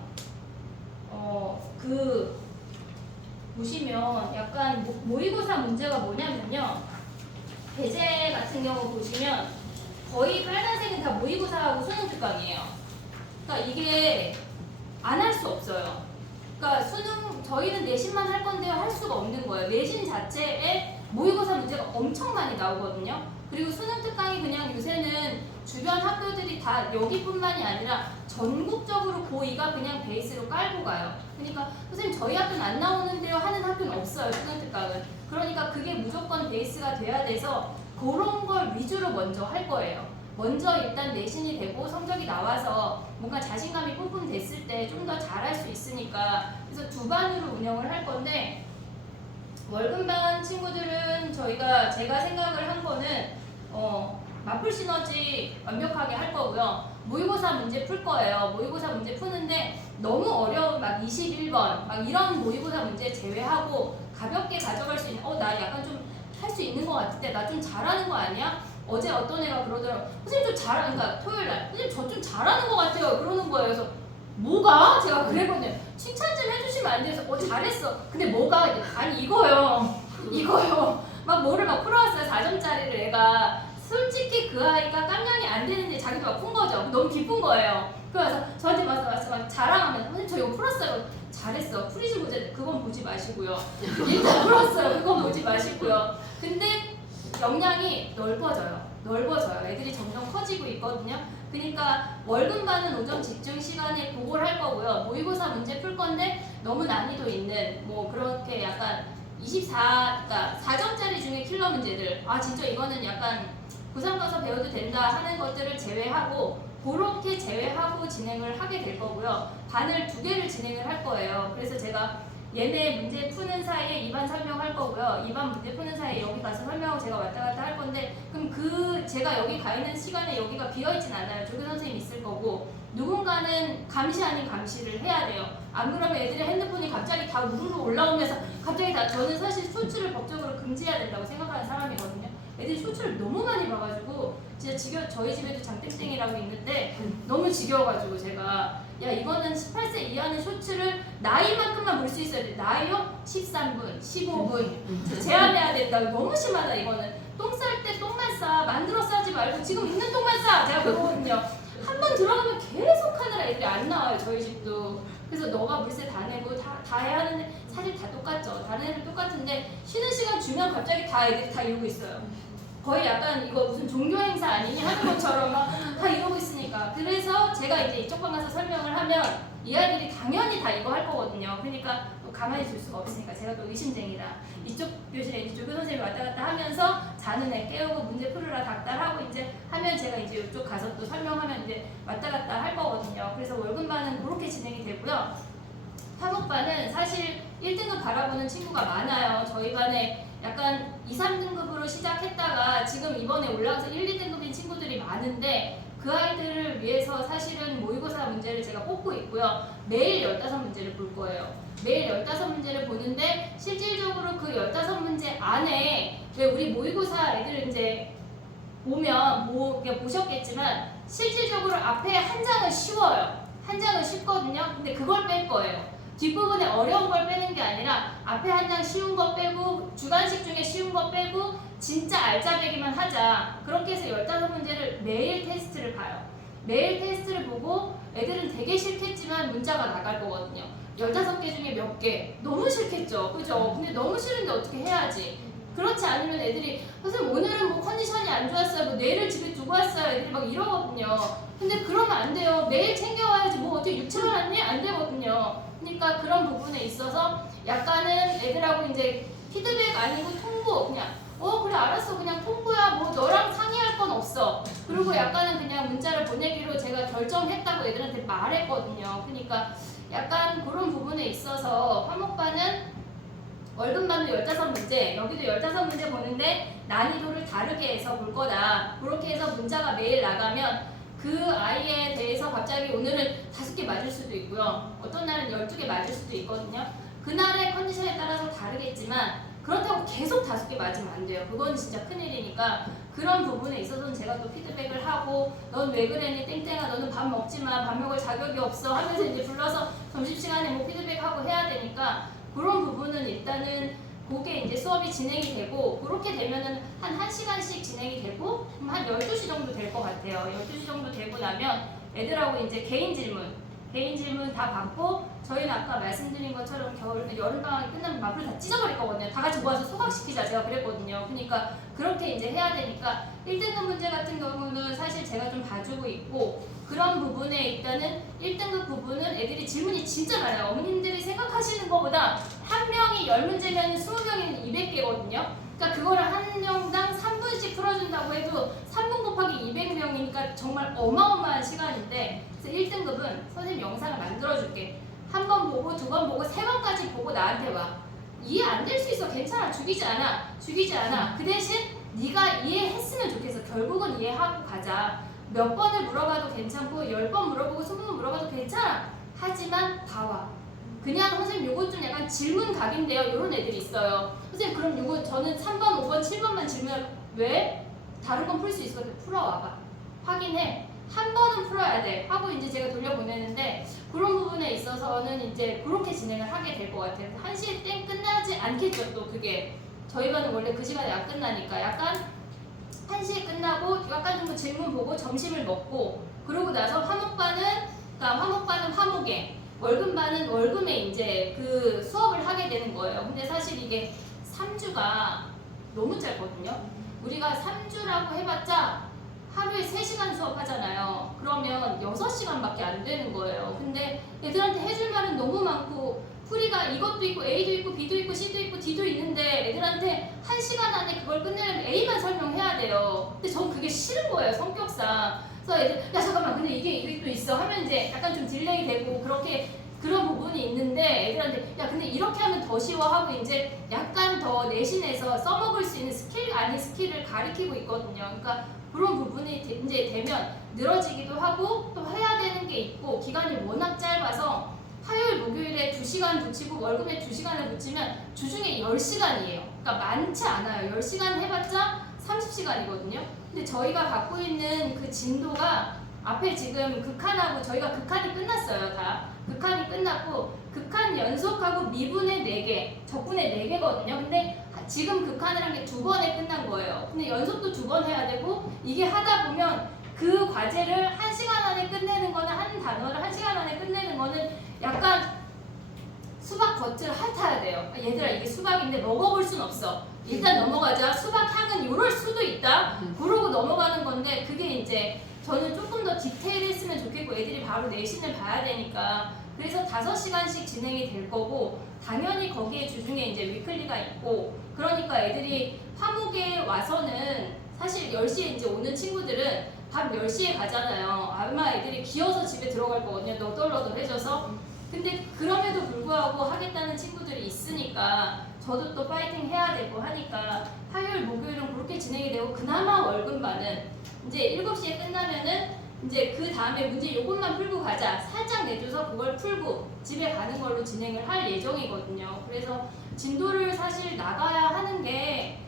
보시면 약간 모의고사 문제가 뭐냐면요. 배제 같은 경우 보시면 거의 빨간색은 다 모의고사하고 수능 특강이에요. 그러니까 이게 안 할 수 없어요. 그러니까 수능 저희는 내신만 할 건데요. 할 수가 없는 거예요. 내신 자체에 모의고사 문제가 엄청 많이 나오거든요. 그리고 수능 특강이 그냥 요새는 주변 학교들이 다 여기뿐만이 아니라 전국적으로 고2가 그냥 베이스로 깔고 가요. 그러니까 선생님 저희 학교는 안 나오는데요 하는 학교는 없어요. 수능 특강은. 그러니까 그게 무조건 베이스가 돼야 돼서 그런 걸 위주로 먼저 할 거예요. 먼저 일단 내신이 되고 성적이 나와서 뭔가 자신감이 뿜뿜 됐을 때 좀 더 잘할 수 있으니까 그래서 두 반으로 운영을 할 건데 월급반 친구들은 제가 생각을 한 거는 마플 시너지 완벽하게 할 거고요. 모의고사 문제 풀 거예요. 모의고사 문제 푸는데 너무 어려운 막 21번 막 이런 모의고사 문제 제외하고 가볍게 가져갈 수 있는 나 약간 좀 할 수 있는 것 같은데 나 좀 잘하는 거 아니야? 어제 어떤 애가 그러더라고. 선생님 좀 그러니까 토요일날 선생님 저 좀 잘하는 것 같아요. 그러는 거예요. 그래서 뭐가? 제가 그랬거든요. 칭찬 좀 해주시면 안 돼서 잘했어. 근데 뭐가? 아니 이거요. 막 뭐를 막 풀어왔어요. 4점짜리를 애가. 솔직히 그 아이가 깜냥이 안 되는데 자기도 막 푼 거죠. 너무 기쁜 거예요. 그래서 저한테 와서 막 자랑하면 선생님 저 이거 풀었어요. 잘했어. 풀이지 문제 그건 보지 마시고요. 일단 풀었어요. 그건 보지 마시고요. 근데 역량이 넓어져요. 애들이 점점 커지고 있거든요. 그러니까 월급반은 오전 집중 시간에 그걸 할 거고요. 모의고사 문제 풀 건데 너무 난이도 있는 뭐 그렇게 약간 그러니까 4점짜리 중에 킬러 문제들, 아 진짜 이거는 약간 고3 가서 배워도 된다 하는 것들을 제외하고 그렇게 제외하고 진행을 하게 될 거고요. 반을 2개를 진행을 할 거예요. 그래서 제가 얘네 문제 푸는 사이에 2반 설명할 거고요. 2반 문제 푸는 사이에 여기 가서 설명하고 제가 왔다 갔다 할 건데, 그럼 제가 여기 가 있는 시간에 여기가 비어있진 않아요. 조교 선생님 있을 거고 누군가는 감시 아닌 감시를 해야 돼요. 안 그러면 애들의 핸드폰이 갑자기 다 우르르 올라오면서 갑자기 다, 저는 사실 쇼츠를 법적으로 금지해야 된다고 생각하는 사람이거든요. 애들이 쇼츠를 너무 많이 봐가지고 진짜 저희 집에도 장땡땡이라고 있는데 너무 지겨워가지고 제가 야 이거는 18세 이하는 쇼츠를 나이만큼만 볼 수 있어야 돼. 나이요? 13분, 15분 제한해야 된다. 너무 심하다 이거는. 똥 쌀 때 똥만 싸. 만들어 싸지 말고 지금 있는 똥만 싸. 제가 그러거든요. 한 번 들어가면 계속 하느라 애들이 안 나와요 저희 집도. 그래서 너가 물세 다 내고 다 해야 하는데 사실 다 똑같죠. 다른 애들 똑같은데 쉬는 시간 주면 갑자기 다 애들이 다 이러고 있어요. 거의 약간 이거 무슨 종교 행사 아니냐 하는 것처럼 막 다 이러고 있으니까. 그래서 제가 이제 이쪽 방 가서 설명을 하면 이 아이들이 당연히 다 이거 할 거거든요. 그러니까 또 가만히 둘 수가 없으니까 제가 또 의심쟁이다. 이쪽 교실에 이제 조교 선생님이 왔다 갔다 하면서 자는 애 깨우고 문제 풀으라 닥달하고 이제 하면 제가 이제 이쪽 가서 또 설명하면 이제 왔다 갔다 할 거거든요. 그래서 월급반은 그렇게 진행이 되고요. 화목반은 사실 1등급 바라보는 친구가 많아요. 저희 반에 약간 2, 3등급으로 시작했다가 지금 이번에 올라가서 1, 2등급인 친구들이 많은데 그 아이들을 위해서 사실은 모의고사 문제를 제가 뽑고 있고요. 매일 15문제를 볼 거예요. 매일 15문제를 보는데 실질적으로 그 15문제 안에 왜 우리 모의고사 애들 이제 보면 보셨겠지만 실질적으로 앞에 한 장은 쉬워요. 한 장은 쉽거든요. 근데 그걸 뺄 거예요. 뒷부분에 어려운 걸 빼는 게 아니라 앞에 한 장 쉬운 거 빼고 주관식 중에 쉬운 거 빼고 진짜 알짜배기만 하자. 그렇게 해서 15문제를 매일 테스트를 봐요. 매일 테스트를 보고 애들은 되게 싫겠지만 문자가 나갈 거거든요. 15개 중에 몇 개. 너무 싫겠죠. 그죠? 근데 너무 싫은데 어떻게 해야지. 그렇지 않으면 애들이 선생님 오늘은 뭐 컨디션이 안 좋았어요. 뭐 내일을 집에 두고 왔어요. 애들이 막 이러거든요. 근데 그러면 안 돼요. 매일 챙겨와야지. 뭐 어떻게 유치원 왔니? 안 되거든요. 그러니까 그런 부분에 있어서 약간은 애들하고 이제 피드백 아니고 통보 그냥 그래 알았어 그냥 통보야 뭐 너랑 상의할 건 없어. 그리고 약간은 그냥 문자를 보내기로 제가 결정했다고 애들한테 말했거든요. 그러니까 약간 그런 부분에 있어서 화목반은 월급반도 15문제, 여기도 15문제 보는데 난이도를 다르게 해서 볼 거다. 그렇게 해서 문자가 매일 나가면 그 아이에 대해서 갑자기 오늘은 5개 맞을 수도 있고요. 어떤 날은 12개 맞을 수도 있거든요. 그날의 컨디션에 따라서 다르겠지만 그렇다고 계속 5개 맞으면 안 돼요. 그건 진짜 큰일이니까 그런 부분에 있어서는 제가 또 피드백을 하고 넌 왜 그랬니 땡땡아 너는 밥 먹지 마. 밥 먹을 자격이 없어 하면서 이제 불러서 점심시간에 뭐 피드백하고 해야 되니까 그런 부분은 일단은 그게 이제 수업이 진행이 되고 그렇게 되면은 한 1시간씩 진행이 되고 한 12시 정도 될 것 같아요. 12시 정도 되고 나면 애들하고 이제 개인 질문 다 받고 저희는 아까 말씀드린 것처럼 여름방학이 끝나면 마플 다 찢어버릴 거거든요. 다 같이 모아서 소각시키자 제가 그랬거든요. 그러니까 그렇게 이제 해야 되니까 1등급 문제 같은 경우는 사실 제가 좀 봐주고 있고 그런 부분에 일단은 1등급 부분은 애들이 질문이 진짜 많아요. 어머님들이 생각하시는 것보다 한 명이 10문제면 20명이면 200개거든요. 그러니까 그거를 한 명당 3분씩 풀어준다고 해도 3분 곱하기 200명이니까 정말 어마어마한 시간인데 그래서 1등급은 선생님 영상을 만들어줄게. 한 번 보고 2번 보고 3번까지 보고 나한테 와. 이해 안 될 수 있어. 괜찮아. 죽이지 않아. 그 대신 네가 이해했으면 좋겠어. 결국은 이해하고 가자. 몇 번을 물어봐도 괜찮고 10번 물어보고 20번 물어봐도 괜찮아. 하지만 다 와. 그냥 선생님 요거 좀 약간 질문 각인데요. 이런 애들이 있어요. 선생님 그럼 요거 저는 3번, 5번, 7번만 질문할 왜? 다른 건 풀 수 있을 것 같아. 풀어와봐. 확인해. 한 번은 풀어야 돼. 하고 이제 제가 돌려보내는데 그런 부분에 있어서는 이제 그렇게 진행을 하게 될 것 같아요. 1시에 땡 끝나지 않겠죠. 또 그게 저희 반은 원래 그 시간에 안 끝나니까 약간 1시에 끝나고 약간 정도 질문 보고 점심을 먹고 그러고 나서 화목반은 화목에 월급반은 월급에 이제 그 수업을 하게 되는 거예요. 근데 사실 이게 3주가 너무 짧거든요. 우리가 3주라고 해봤자 하루에 3시간 수업하잖아요. 그러면 6시간밖에 안 되는 거예요. 근데 애들한테 해줄 말은 너무 많고 풀이가 이것도 있고 A도 있고 B도 있고 C도 있고 D도 있는데 1시간 안에 그걸 끝내려면 A만 설명해야 돼요. 근데 전 그게 싫은 거예요, 성격상. 그래서 애들, 야 잠깐만, 근데 이게 또 있어 하면 이제 약간 좀 딜레이 되고 그렇게 그런 부분이 있는데 애들한테 야 근데 이렇게 하면 더 쉬워 하고 이제 약간 더 내신해서 써먹을 수 있는 스킬 아닌 스킬을 가리키고 있거든요. 그러니까 그런 부분이 이제 되면 늘어지기도 하고 또 해야 되는 게 있고 기간이 워낙 짧아서 화요일 목요일에 2시간 붙이고 월급에 2시간을 붙이면 주중에 10시간이에요. 그러니까 많지 않아요. 10시간 해봤자 30시간이거든요. 근데 저희가 갖고 있는 그 진도가 앞에 지금 극한하고 저희가 극한이 끝났어요. 다 극한이 끝났고 극한 연속하고 미분의 4개 적분의 4개거든요. 근데 지금 극한을 한 게 2번에 끝난 거예요. 근데 연속도 2번 해야 되고 이게 하다 보면 그 과제를 1시간 안에 끝내는 거는 한 단어를 1시간 안에 끝내는 거는 약간 수박 겉을 핥아야 돼요. 얘들아 이게 수박인데 먹어볼 순 없어. 일단 넘어가자. 수박 향은 이럴 수도 있다. 그러고 넘어가는 건데 그게 이제 저는 조금 더 디테일했으면 좋겠고 애들이 바로 내신을 봐야 되니까 그래서 5시간씩 진행이 될 거고 당연히 거기에 주중에 이제 위클리가 있고 그러니까 애들이 화목에 와서는 사실 10시에 이제 오는 친구들은 밤 10시에 가잖아요. 아마 애들이 기어서 집에 들어갈 거거든요. 너덜너덜해져서. 근데 그럼에도 불구하고 하겠다는 친구들이 있으니까 저도 또 파이팅 해야 되고 하니까 화요일 목요일은 그렇게 진행이 되고 그나마 월급만은 이제 7시에 끝나면은 이제 그 다음에 문제 요것만 풀고 가자 살짝 내줘서 그걸 풀고 집에 가는 걸로 진행을 할 예정이거든요. 그래서 진도를 사실 나가야 하는 게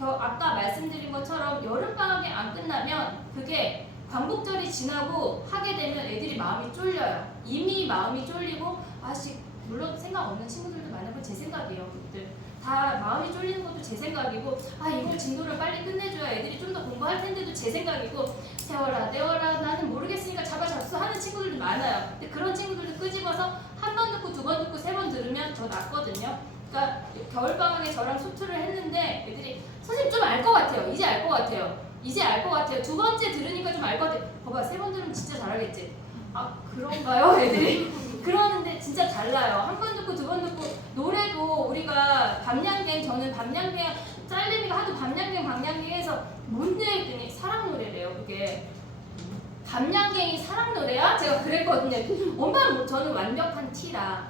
아까 말씀드린 것처럼 여름방학이 안 끝나면 그게 광복절이 지나고 하게 되면 애들이 마음이 쫄려요. 이미 마음이 쫄리고 아씨 물론 생각 없는 친구들도 많고 제 생각이에요. 그들 다 마음이 쫄리는 것도 제 생각이고 아 이걸 진도를 빨리 끝내줘야 애들이 좀 더 공부할 텐데도 제 생각이고 세워라 내워라 나는 모르겠으니까 잡수 하는 친구들도 많아요. 근데 그런 친구들도 끄집어서 한 번 듣고 2번 듣고 3번 들으면 더 낫거든요. 그러니까 겨울방학에 저랑 수투를 했는데 애들이 선생님 좀 알 것 같아요. 이제 알 것 같아요. 이제 알 것 같아요. 2번째 들으니까 좀 알 것 같아요. 봐봐 3번 들으면 진짜 잘하겠지. 아 그런가요? 애들이 그러는데 진짜 달라요. 한 번 듣고 2번 듣고 노래도 우리가 밤양갱 저는 밤양갱 짤림이가 하도 밤양갱 해서 뭔데 했더니 사랑 노래래요. 그게 밤양갱이 사랑 노래야? 제가 그랬거든요. 엄마 저는 완벽한 티라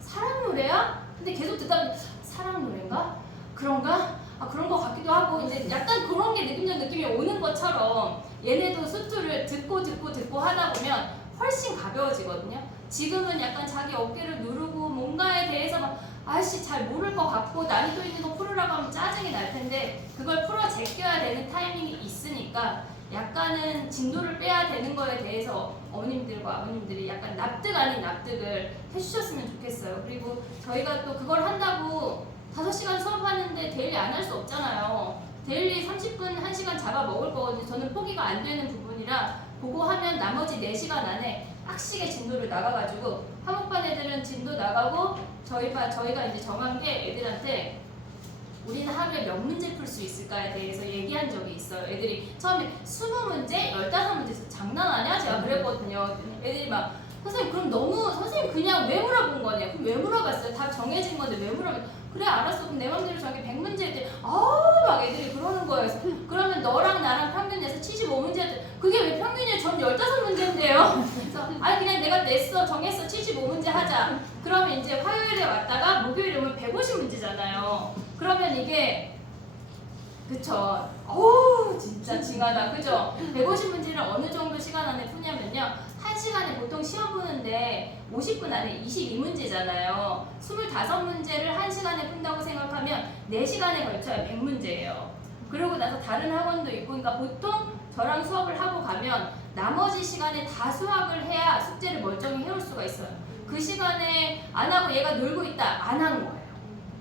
사랑 노래야? 근데 계속 듣다 보니 사랑 노래인가? 그런가? 아 그런 것 같기도 하고 이제 약간 그런 게 느낌이 오는 것처럼 얘네도 수투를 듣고 하다 보면 훨씬 가벼워지거든요. 지금은 약간 자기 어깨를 누르고 뭔가에 대해서 막 아씨 잘 모를 것 같고 난이도 있는 거 풀으라고 하면 짜증이 날 텐데 그걸 풀어 제껴야 되는 타이밍이 있으니까 약간은 진도를 빼야 되는 거에 대해서 어머님들과 아버님들이 약간 납득 아닌 납득을 해주셨으면 좋겠어요. 그리고 저희가 또 그걸 한다고 5시간 수업하는데 데일리 안 할 수 없잖아요. 데일리 30분, 1시간 잡아 먹을 거거든요. 저는 포기가 안 되는 부분이라 그거 하면 나머지 4시간 안에 빡시게 진도를 나가가지고 화목반 애들은 진도 나가고 저희가 이제 정한 게 애들한테 우리는 하루에 몇 문제 풀 수 있을까에 대해서 얘기한 적이 있어요. 애들이 처음에 20문제, 15문제 장난하냐? 제가 그랬거든요. 애들이 막 선생님 그럼 너무 선생님 그냥 왜 물어본 거냐? 그럼 왜 물어봤어요? 다 정해진 건데 왜 물어봤어요? 그래 알았어. 그럼 내 맘대로 정해 100문제 했더니 막 애들이 그러는 거예요. 그러면 너랑 나랑 평균 내서 75문제 그게 왜 평균이에요? 전 15문제인데요. 그래서 아니 그냥 내가 냈어 정했어 75문제 하자. 그러면 이제 화요일에 왔다가 목요일에 오면 150문제잖아요. 그러면 이게 그쵸. 어우 진짜 징하다. 그죠? 150문제를 어느 정도 시간 안에 푸냐면요. 1시간에 보통 시험 보는데 50분 안에 22문제잖아요. 25문제를 1시간에 푼다고 생각하면 4시간에 걸쳐야 100문제예요. 그러고 나서 다른 학원도 있고 그러니까 보통 저랑 수업을 하고 가면 나머지 시간에 다 수학을 해야 숙제를 멀쩡히 해올 수가 있어요. 그 시간에 안 하고 얘가 놀고 있다. 안 하는 거예요.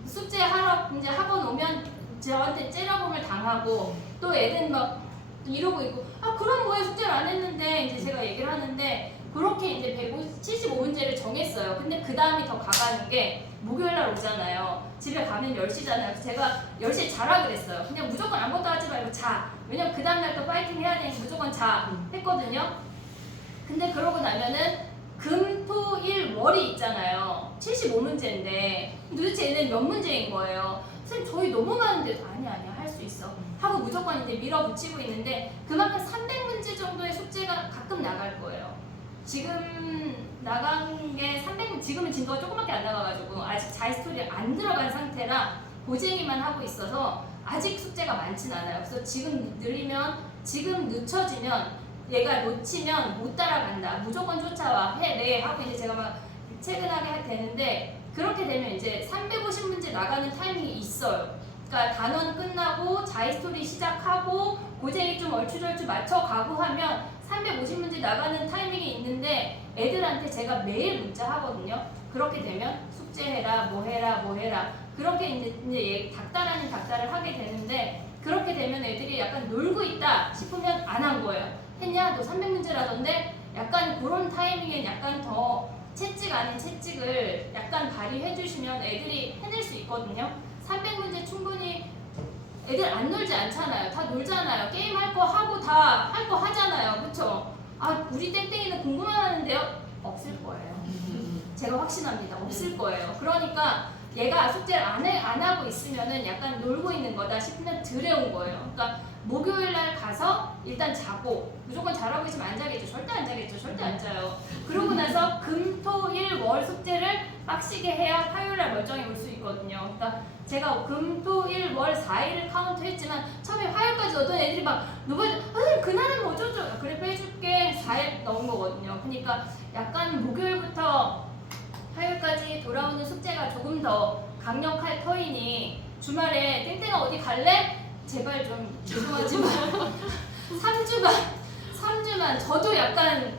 숙제하러 이제 학원 오면 저한테 째려봄을 당하고 또 애는 막 이러고 있고 아 그럼 뭐해 숙제를 안 했는데 이제 제가 얘기를 하는데 그렇게 이제 175문제를 정했어요. 근데 그 다음이 더 가가는 게 목요일날 오잖아요. 집에 가면 10시잖아요. 제가 10시에 자라 그랬어요. 그냥 무조건 아무것도 하지 말고 자. 왜냐면 그 다음날 또 파이팅 해야 되니까 무조건 자 했거든요. 근데 그러고 나면은 금, 토, 일, 월이 있잖아요. 75문제인데 도대체 얘는 몇 문제인 거예요. 선생님 저희 너무 많은데 아니야 할 수 있어 하고 무조건 이제 밀어붙이고 있는데 그만큼 300문제 정도의 숙제가 가끔 나갈 거예요. 지금 나간 게 300, 지금은 진도가 조금밖에 안 나가가지고 아직 자이스토리 안 들어간 상태라 고쟁이만 하고 있어서 아직 숙제가 많진 않아요. 그래서 지금 늘리면, 지금 늦춰지면, 얘가 놓치면 못 따라간다. 무조건 쫓아와. 해, 하고 이제 제가 막 퇴근하게 되는데 그렇게 되면 이제 350문제 나가는 타이밍이 있어요. 그러니까 단원 끝나고 자이스토리 시작하고 고쟁이 좀 얼추절추 맞춰가고 하면 350문제 나가는 타이밍이 있는데 애들한테 제가 매일 문자 하거든요. 그렇게 되면 숙제해라, 뭐 해라. 그렇게 이제 닥달 아닌 닥달을 하게 되는데 그렇게 되면 애들이 약간 놀고 있다 싶으면 안 한 거예요. 했냐? 너 300문제라던데? 약간 그런 타이밍에 약간 더 채찍 아닌 채찍을 약간 발휘해 주시면 애들이 해낼 수 있거든요. 300문제 충분히 애들 안 놀지 않잖아요. 다 놀잖아요. 게임 할 거 하고 다 할 거 하잖아요. 그쵸? 아, 우리 땡땡이는 공부만 하는데요? 없을 거예요. 제가 확신합니다. 없을 거예요. 그러니까 얘가 숙제를 안 하고 있으면은 약간 놀고 있는 거다 싶으면 들여온 거예요. 그러니까 목요일 날 가서 일단 자고 무조건 잘하고 있으면 안 자겠죠. 절대 안 자겠죠. 절대 안 자요. 그러고 나서 금, 토, 일, 월 숙제를 빡시게 해야 화요일 날 멀쩡히 올 수 있거든요. 그러니까 제가 금, 토, 일, 월 4일을 카운트 했지만 처음에 화요일까지 어떤 애들이 막 누가 그날은 뭐 어쩌죠. 그래 빼줄게 4일 넣은 거거든요. 그러니까 약간 목요일부터 화요일까지 돌아오는 숙제가 조금 더 강력할 터이니 주말에 땡땡아 어디 갈래? 제발 좀 죄송하지만 3주만 저도 약간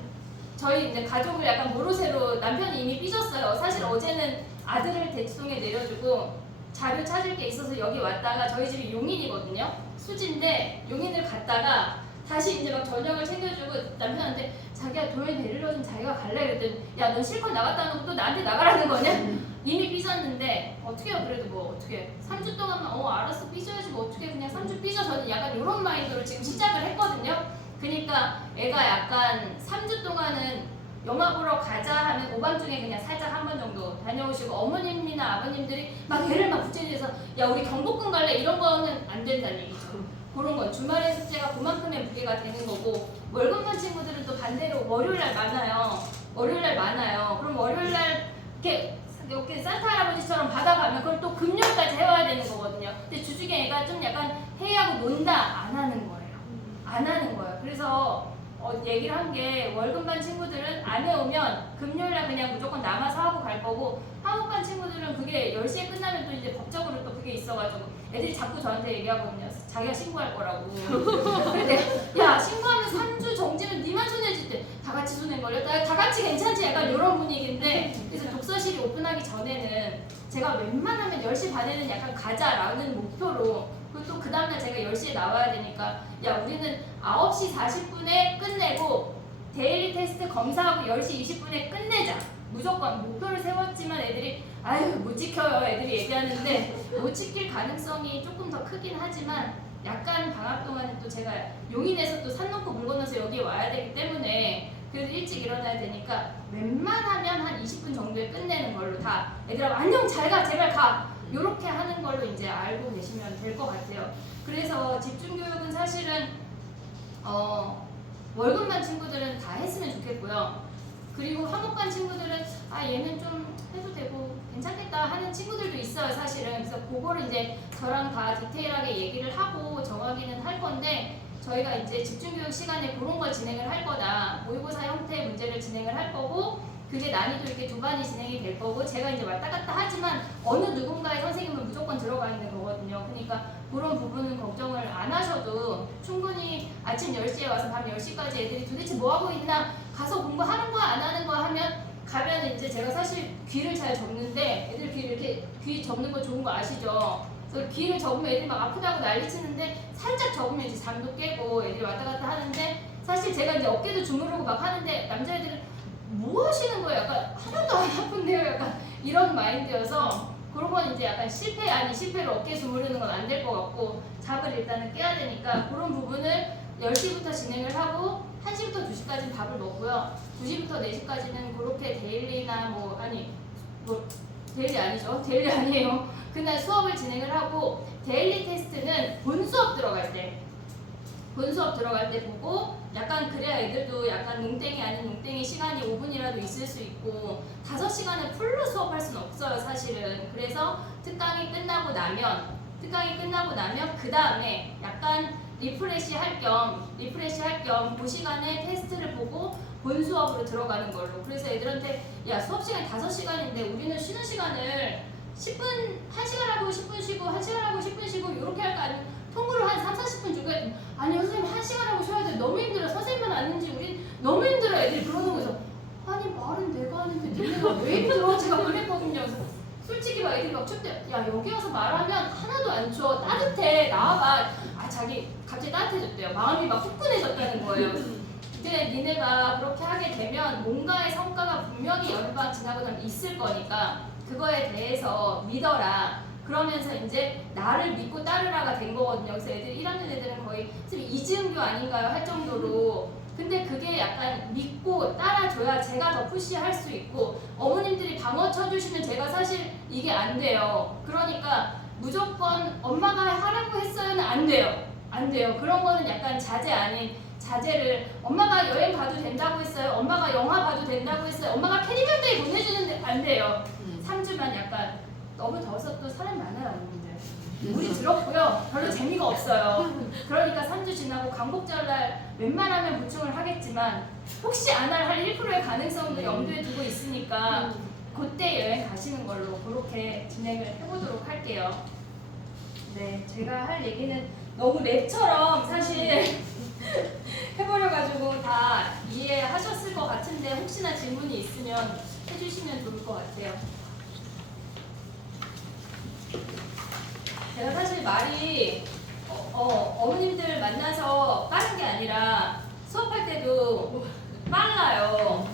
저희 이제 가족을 약간 모르쇠로 남편이 이미 삐졌어요. 사실 어제는 아들을 대치동에 내려주고 자료 찾을 게 있어서 여기 왔다가 저희 집이 용인이거든요. 수지인데 용인을 갔다가 다시 이제 막 저녁을 챙겨주고 남편한테 자기야 도현 데리러 좀 자기가 갈래 그랬더니 야 넌 실컷 나갔다 놓고 또 나한테 나가라는 거냐? 이미 삐졌는데 어떻게 해요? 그래도 뭐 어떻게 3주 동안만 알았어 삐져야지 뭐 어떻게 그냥 3주 삐져. 저는 약간 이런 마인드로 지금 시작을 했거든요. 그러니까 애가 약간 3주 동안은 영화 보러 가자 하면 오밤중에 그냥 살짝 한 번 정도 다녀오시고 어머님이나 아버님들이 막 애를 막 붙여주셔서 야 우리 경복궁 갈래 이런 거는 안 된다는 얘기죠. 그런 건 주말에 숙제가 그만큼의 무게가 되는 거고 월급만 친구들은 또 반대로 월요일날 많아요. 그럼 월요일날 이렇게 산타 할아버지처럼 받아가면 그걸 또 금요일까지 해와야 되는 거거든요. 근데 주중에 애가 좀 약간 회의하고 논다 안 하는 거예요. 그래서 얘기를 한 게 월급반 친구들은 안 해오면 금요일날 그냥 무조건 남아서 하고 갈 거고 화목반 친구들은 그게 10시에 끝나면 또 이제 법적으로 또 그게 있어가지고 애들이 자꾸 저한테 얘기하거든요. 자기가 신고할 거라고. 근데 야 신고하면 3주 정지면 니만 손해질 때 다 같이 손해인 걸요? 다 같이 괜찮지? 약간 이런 분위기인데 그래서 독서실이 오픈하기 전에는 제가 웬만하면 10시 반에는 약간 가자라는 목표로 그리고 또 그 다음날 제가 10시에 나와야 되니까 야 우리는 9시 40분에 끝내고 데일리 테스트 검사하고 10시 20분에 끝내자. 무조건 목표를 세웠지만 애들이 아유 못 지켜요 애들이 얘기하는데 못 지킬 가능성이 조금 더 크긴 하지만 약간 방학 동안은 또 제가 용인에서 또 산 넘고 물 건너서 여기 와야 되기 때문에 그래도 일찍 일어나야 되니까 웬만하면 한 20분 정도에 끝내는 걸로 다 애들아 안녕 잘 가 제발 가 요렇게 하는 걸로 이제 알고 계시면 될 것 같아요. 그래서 집중교육은 사실은 월급만 친구들은 다 했으면 좋겠고요. 그리고 화목반 친구들은 얘는 좀 해도 되고 괜찮겠다 하는 친구들도 있어요 사실은. 그래서 그거를 이제 저랑 다 디테일하게 얘기를 하고 정하기는 할 건데 저희가 이제 집중교육 시간에 그런 걸 진행을 할 거다. 모의고사 형태의 문제를 진행을 할 거고 그게 난이도 이렇게 두 반이 진행이 될 거고 제가 이제 왔다 갔다 하지만 어느 누군가의 선생님은 무조건 들어가 있는 거거든요. 그러니까 그런 부분은 걱정을 안 하셔도 충분히 아침 10시에 와서 밤 10시까지 애들이 도대체 뭐 하고 있나 가서 공부하는 거야 안 하는 거야 하면 가면 이제 제가 사실 귀를 잘 접는데 애들 귀를 이렇게 귀 접는 거 좋은 거 아시죠? 그래서 귀를 접으면 애들이 막 아프다고 난리치는데 살짝 접으면 이제 잠도 깨고 애들이 왔다 갔다 하는데 사실 제가 이제 어깨도 주무르고 막 하는데 남자애들은 뭐 하시는 거예요? 약간 하나도 안 아픈데요? 약간 이런 마인드여서 그런 건 이제 약간 실패 아닌 실패로 어깨 주무르는 건 안 될 것 같고 잠을 일단은 깨야 되니까 그런 부분을 10시부터 진행을 하고 1시부터 2시까지는 밥을 먹고요. 2시부터 4시까지는 그렇게 데일리나 데일리 아니죠? 데일리 아니에요. 그날 수업을 진행을 하고 데일리 테스트는 본 수업 들어갈 때 보고 약간 그래야 애들도 약간 농땡이 아닌 농땡이 시간이 5분이라도 있을 수 있고 5시간을 풀로 수업할 수는 없어요 사실은. 그래서 특강이 끝나고 나면 그 다음에 약간 리프레시 할 겸 그 시간에 테스트를 보고 본 수업으로 들어가는 걸로. 그래서 애들한테 야 수업 시간이 5시간인데 우리는 쉬는 시간을 10분 1시간 하고 10분 쉬고 1시간 하고 10분 쉬고 이렇게 할까 아니면 통으로 한 3, 40분 주고 아니요 선생님 1시간 하고 쉬어야 돼 너무 힘들어 선생님만 아는지 우린 너무 힘들어 애들이 그러는 거죠. 아니 말은 내가 하는데 니네가 왜 힘들어? 제가 그랬거든요. 그래서 솔직히 막 애들이 막 춥대. 야 여기 와서 말하면 하나도 안 추워 따뜻해 나와봐. 아 자기 갑자기 따뜻해졌대요. 마음이 막 후끈해졌다는 거예요. 이제 니네가 그렇게 하게 되면 뭔가의 성과가 분명히 여름방학 지나고 나면 있을 거니까 그거에 대해서 믿어라. 그러면서 이제 나를 믿고 따르라가 된 거거든요. 그래서 애들 1학년 애들은 거의 이지은교 아닌가요? 할 정도로. 근데 그게 약간 믿고 따라줘야 제가 더 푸시할 수 있고 어머님들이 방어 쳐주시면 제가 사실 이게 안 돼요. 그러니까 무조건 엄마가 하라고 했어요는 안 돼요. 안 돼요. 그런 거는 약간 자제 아닌 자제를 엄마가 여행 가도 된다고 했어요. 엄마가 영화 봐도 된다고 했어요. 엄마가 캐리비안데이 보내주는데 안 돼요. 3주만 약간 너무 더워서 또 사람 많아요 어머님들. 물이 들었고요. 별로 재미가 없어요. 그러니까 3주 지나고 광복절날 웬만하면 보충을 하겠지만 혹시 안 할 1%의 가능성도 염두에 두고 있으니까 그때 여행 가시는 걸로 그렇게 진행을 해보도록 할게요. 네, 제가 할 얘기는 너무 랩처럼 사실 해버려가지고 다 이해하셨을 것 같은데 혹시나 질문이 있으면 해주시면 좋을 것 같아요. 제가 사실 말이 어머님들 만나서 빠른 게 아니라 수업할 때도 빨라요.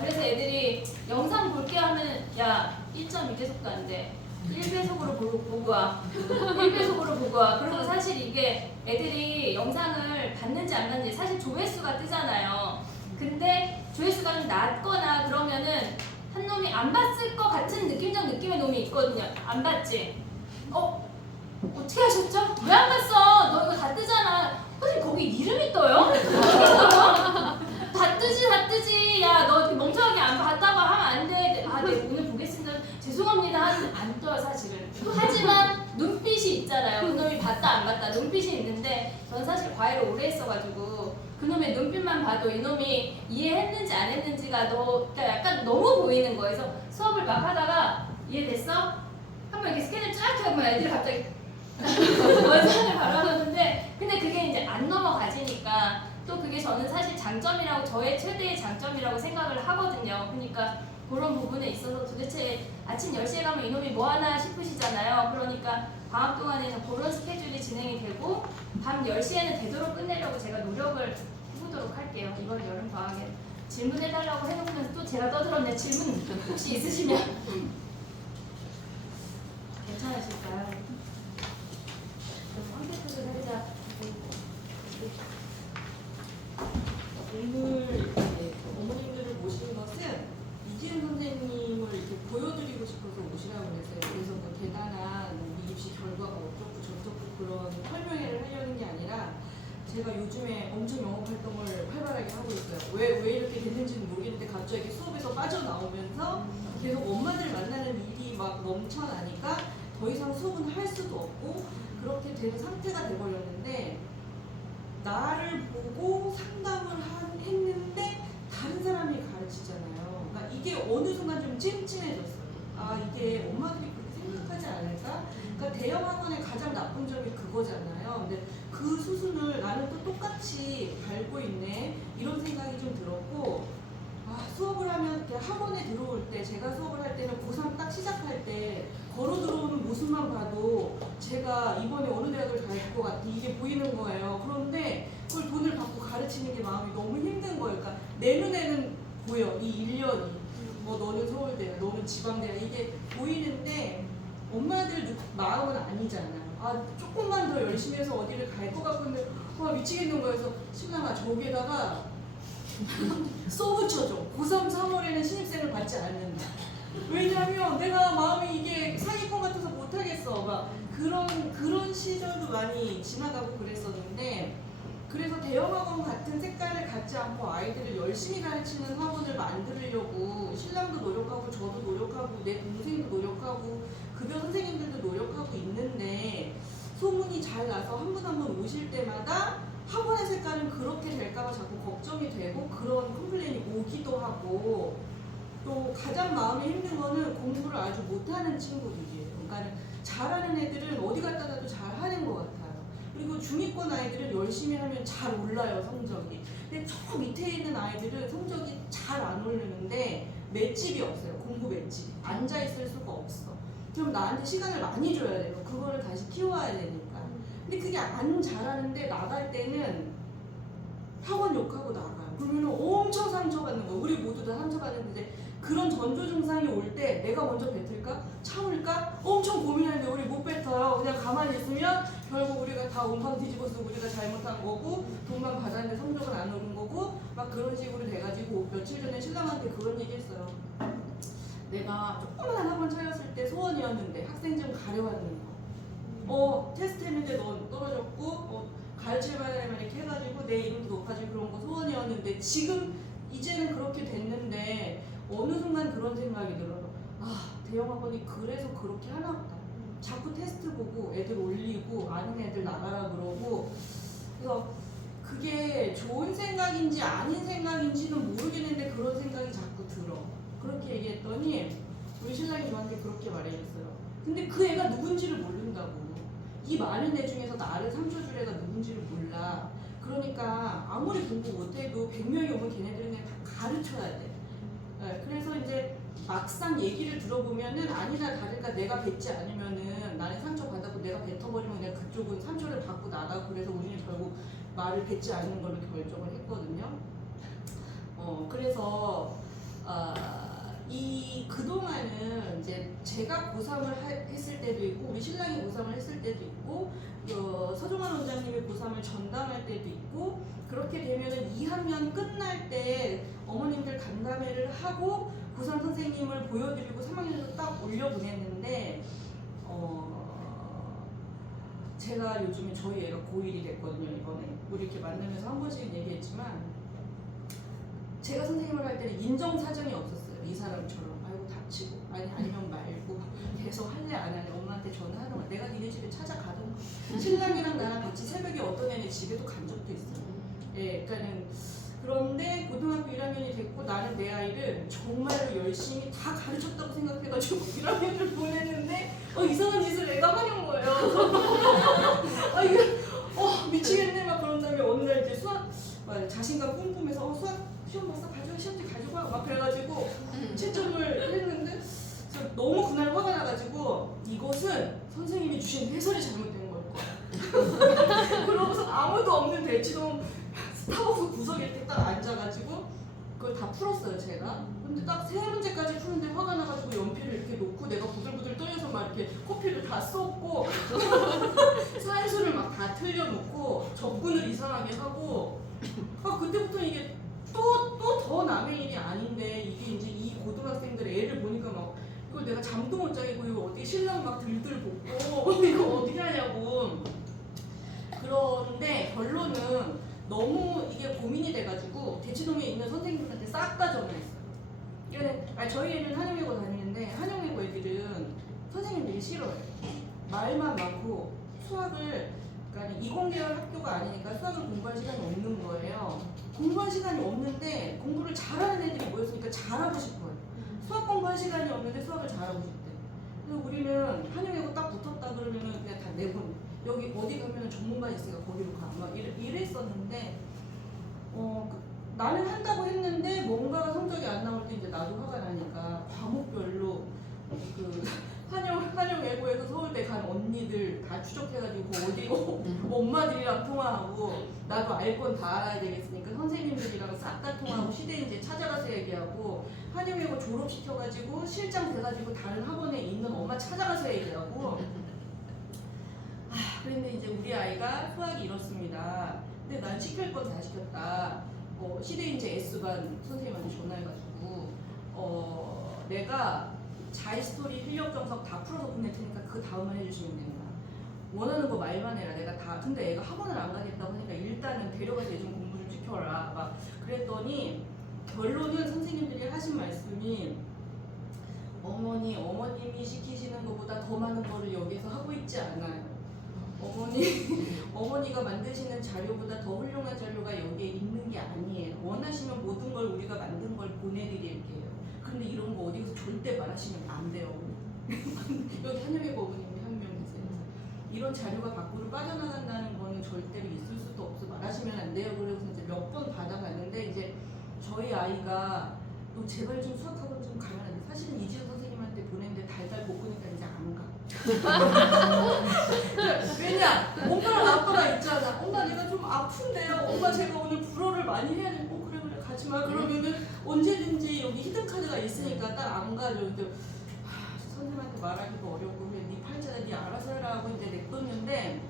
그래서 애들이 영상 볼게 하면 야 1.2배속도 안 돼. 1배속으로 보고 와. 1배속으로 보고 와. 그리고 사실 이게 애들이 영상을 봤는지 안 봤는지 사실 조회수가 뜨잖아요. 근데 조회수가 좀 낮거나 그러면은 한 놈이 안 봤을 것 같은 느낌의 놈이 있거든요. 안 봤지? 어떻게 하셨죠? 왜 안 봤어? 너 이거 다 뜨잖아. 근데 거기 이름이 떠요? 다 뜨지. 야, 너 멍청하게 안 봤다고 하면 안 돼. 아, 네, 오늘 보겠습니다. 죄송합니다. 안 떠요, 사실은. 하지만 눈빛이 있잖아요. 그놈이 봤다, 안 봤다. 눈빛이 있는데, 저는 사실 과외를 오래 했어가지고, 그놈의 눈빛만 봐도 이놈이 이해했는지 안 했는지가 그러니까 약간 너무 보이는 거예요. 그래서 수업을 막 하다가, 이해됐어? 한번 이렇게 스캔을 쫙 하면 애들이 갑자기 원산을 바라보는데 근데 그게 이제 안 넘어가지니까 또 그게 저는 사실 장점이라고 저의 최대의 장점이라고 생각을 하거든요. 그러니까 그런 부분에 있어서 도대체 아침 10시에 가면 이놈이 뭐 하나 싶으시잖아요. 그러니까 방학 동안에는 그런 스케줄이 진행이 되고 밤 10시에는 되도록 끝내려고 제가 노력을 해보도록 할게요. 이번 여름 방학에 질문해달라고 해놓으면 또 제가 떠들었네. 질문 혹시 있으시면 괜찮으실까요? 오늘 어머님들을 모신 것은 이지은 선생님을 이렇게 보여드리고 싶어서 오시라고 그랬어요. 그래서 뭐 대단한 미입시 결과가 어쩌고 저쩌고 그런 설명회를 하려는 게 아니라 제가 요즘에 엄청 영업 활동을 활발하게 하고 있어요. 왜 이렇게 됐는지는 모르겠는데 갑자기 수업에서 빠져나오면서 계속 엄마들 만나는 일이 막 넘쳐나니까 더 이상 수업은 할 수도 없고 그렇게 된 상태가 돼버렸는데 나를 보고 상담을 했는데 다른 사람이 가르치잖아요. 그러니까 이게 어느 순간 좀 찜찜해졌어요. 아 이게 엄마들이 그렇게 생각하지 않을까? 그러니까 대형 학원의 가장 나쁜 점이 그거잖아요. 근데 그 수순을 나는 또 똑같이 밟고 있네 이런 생각이 좀 들었고 수업을 하면 학원에 들어올 때 제가 수업을 할 때는 고3 딱 시작할 때 걸어 들어오는 모습만 봐도 제가 이번에 어느 대학을 갈 것 같아 이게 보이는 거예요. 그런데 그걸 돈을 받고 가르치는 게 마음이 너무 힘든 거예요. 그러니까 내 눈에는 보여 이 1년이 뭐 너는 서울대야 너는 지방대야 이게 보이는데 엄마들 마음은 아니잖아요. 조금만 더 열심히 해서 어디를 갈 것 같은데 미치겠는 거예요. 그래서 신랑아 저기에다가 써붙여줘. 고3 3월에는 신입생을 받지 않는다. 왜냐면 내가 마음이 이게 상위권 같아서 못하겠어. 막 그런 시절도 많이 지나가고 그랬었는데, 그래서 대형학원 같은 색깔을 갖지 않고 아이들을 열심히 가르치는 학원을 만들려고 신랑도 노력하고 저도 노력하고 내 동생도 노력하고 급여 선생님들도 노력하고 있는데, 소문이 잘 나서 한 분 한 분 오실 때마다 학원의 색깔은 그렇게 될까봐 자꾸 걱정이 되고 그런 컴플레인이 오기도 하고, 또 가장 마음이 힘든 거는 공부를 아주 못하는 친구들이에요. 그러니까 잘하는 애들은 어디 갖다 놔도 잘하는 것 같아요. 그리고 중위권 아이들은 열심히 하면 잘 올라요, 성적이. 근데 저 밑에 있는 아이들은 성적이 잘 안 오르는데 맷집이 없어요. 공부 맷집이. 앉아있을 수가 없어. 그럼 나한테 시간을 많이 줘야 돼요. 그거를 다시 키워야 되니까. 근데 그게 안 잘하는데 나갈 때는 학원 욕하고 나가요. 그러면 엄청 상처받는 거예요. 우리 모두 다 상처받는데, 그런 전조 증상이 올 때 내가 먼저 뱉을까? 참을까? 엄청 고민하는데 우리 못 뱉어요. 그냥 가만히 있으면 결국 우리가 다 온방 뒤집어서 우리가 잘못한 거고, 돈만 받았는데 성적은 안 오른 거고, 막 그런 식으로 돼가지고 며칠 전에 신랑한테 그런 얘기 했어요. 내가 조그만 학원 차렸을 때 소원이었는데 학생 좀 가려왔는 거. 테스트 했는데 넌 떨어졌고, 가르칠 만하면 이렇게 해가지고 내 이름도 높아지고 그런 거 소원이었는데, 지금 이제는 그렇게 됐는데 어느 순간 그런 생각이 들어요. 대형학원이 그래서 그렇게 하나 보다. 자꾸 테스트 보고 애들 올리고 아는 애들 나가라 그러고. 그래서 그게 좋은 생각인지 아닌 생각인지는 모르겠는데 그런 생각이 자꾸 들어. 그렇게 얘기했더니 우리 신랑이 저한테 그렇게 말해줬어요. 근데 그 애가 누군지를 모른다고. 이 많은 애 중에서 나를 상처 줄 애가 누군지를 몰라. 그러니까 아무리 공부 못해도 100명이 오면 걔네들은 그냥 다 가르쳐야 돼. 네, 그래서 이제 막상 얘기를 들어보면은 아니나 다를까 내가 뱉지 않으면은 나는 상처 받았고 내가 뱉어버리면 그냥 그쪽은 상처를 받고 나가고, 그래서 우리는 결국 말을 뱉지 않는 걸로 결정을 했거든요. 그래서 그동안은 이제 제가 고3을 했을 때도 있고 우리 신랑이 고3을 했을 때도 있고 서종환 원장님이 고3을 전담할 때도 있고, 그렇게 되면은 2학년 끝날 때 어머님들 간담회를 하고 고3 선생님을 보여드리고 3학년도 딱 올려보냈는데, 제가 요즘에 저희 애가 고1이 됐거든요. 이번에 우리 이렇게 만나면서 한 번씩 얘기했지만, 제가 선생님을 할 때는 인정사정이 없었어요. 이 사람처럼 아이고 닥치고 아니면 말고 계속 할래 안 할래 엄마한테 전화하던가 내가 니네 집에 찾아가던가. 신랑이랑 나랑 같이 새벽에 어떤 애네 집에도 간 적도 있어요. 예, 그러니까는. 그런데 고등학교 1학년이 됐고 나는 내 아이를 정말로 열심히 다 가르쳤다고 생각해가지고 1학년을 보냈는데 이상한 짓을 애가 하는 거예요. 이게 미치겠네 막 그런 다음에 어느 날 이제 수학 자신감 뿜뿜해서 수학 시험 봤어? 가져와, 시험지 가져와 막 그래가지고 채점을 했는데, 너무 그날 화가 나가지고 이것은 선생님이 주신 해설이 잘못된 걸 거야. 그러고서 아무도 없는 대치동 스타벅스 구석에 이렇게 딱 앉아가지고 그걸 다 풀었어요 제가. 근데 딱 세 문제까지 푸는데 화가 나가지고 연필을 이렇게 놓고 내가 부들부들 떨려서 막 이렇게 커피를 다 쏟고 산수를 막 다 틀려놓고 접근을 이상하게 하고, 그때부터 이게 또 더 남의 일이 아닌데, 이게 이제 이 고등학생들 애를 보니까 막 이거 내가 잠도 못 자겠고 이거 어떻게 신랑 막 들들 볶고 이거 어떻게 하냐고. 그런데 결론은 너무 이게 고민이 돼가지고 대치동에 있는 선생님들한테 싹 다 전화했어요. 이거는 저희 애는 한영외고 다니는데 한영외고 애들은 선생님들이 싫어요. 말만 많고 수학을, 그러니까 이공계열 학교가 아니니까 수학을 공부할 시간이 없는 거예요. 공부할 시간이 없는데 공부를 잘하는 애들이 모였으니까 잘하고 싶어요. 수학 공부할 시간이 없는데 수학을 잘하고 싶대. 그래서 우리는 한영외고 딱 붙었다 그러면은 그냥 다 내보내. 여기 어디 가면은 전문가 있으니까 거기로 가. 막 이랬었는데, 나는 한다고 했는데 뭔가가 성적이 안 나올 때 이제 나도 화가 나니까 과목별로 한영외고에서 서울대 간 언니들 다 추적해가지고 어디고 엄마들이랑 통화하고, 나도 알 건 다 알아야 되겠으니까 선생님들이랑 싹 다 통화하고 시대인지 찾아가서 얘기하고, 한영외고 졸업시켜가지고 실장 돼가지고 다른 학원에 있는 엄마 찾아가서 얘기하고. 그런데 이제 우리 아이가 수학이 이렇습니다. 근데 난 시킬 건 다 시켰다. 시대인재 S반 선생님한테 전화해가지고 내가 자이스토리 필력 정석 다 풀어서 보낼 테니까 그 다음을 해주시면 된다. 원하는 거 말만 해라. 내가 다. 근데 애가 학원을 안 가겠다고 하니까 일단은 데려가서 얘 좀 공부 좀 시켜라. 막 그랬더니 결론은 선생님들이 하신 말씀이 어머님이 시키시는 것보다 더 많은 거를 여기서 하고 있지 않아요. 어머니가 만드시는 자료보다 더 훌륭한 자료가 여기에 있는 게 아니에요. 원하시면 모든 걸 우리가 만든 걸 보내드릴게요. 근데 이런 거 어디서 절대 말하시면 안 돼요. 여기 한영애 어머님이 한 명 계세요. 이런 자료가 밖으로 빠져나간다는 거는 절대로 있을 수도 없어. 말하시면 안 돼요. 그래서 이제 몇 번 받아봤는데 이제 저희 아이가 너 제발 좀 수학학원 좀 가면 안 돼. 사실은 이지은 선생님한테 보냈는데 달달 볶으니까 이제 안 가. 왜냐? 엄마랑 아빠가 있잖아. 엄마 내가 좀 아픈데요. 엄마 제가 오늘 불어를 많이 해야 되고 그래 가지마. 그러면은 언제든지 여기 히든카드가 있으니까 딱 안 가죠. 근데 선생님한테 말하기도 어렵고 그래 네 팔자다 네 알아서 해라 하고 이제 냅뒀는데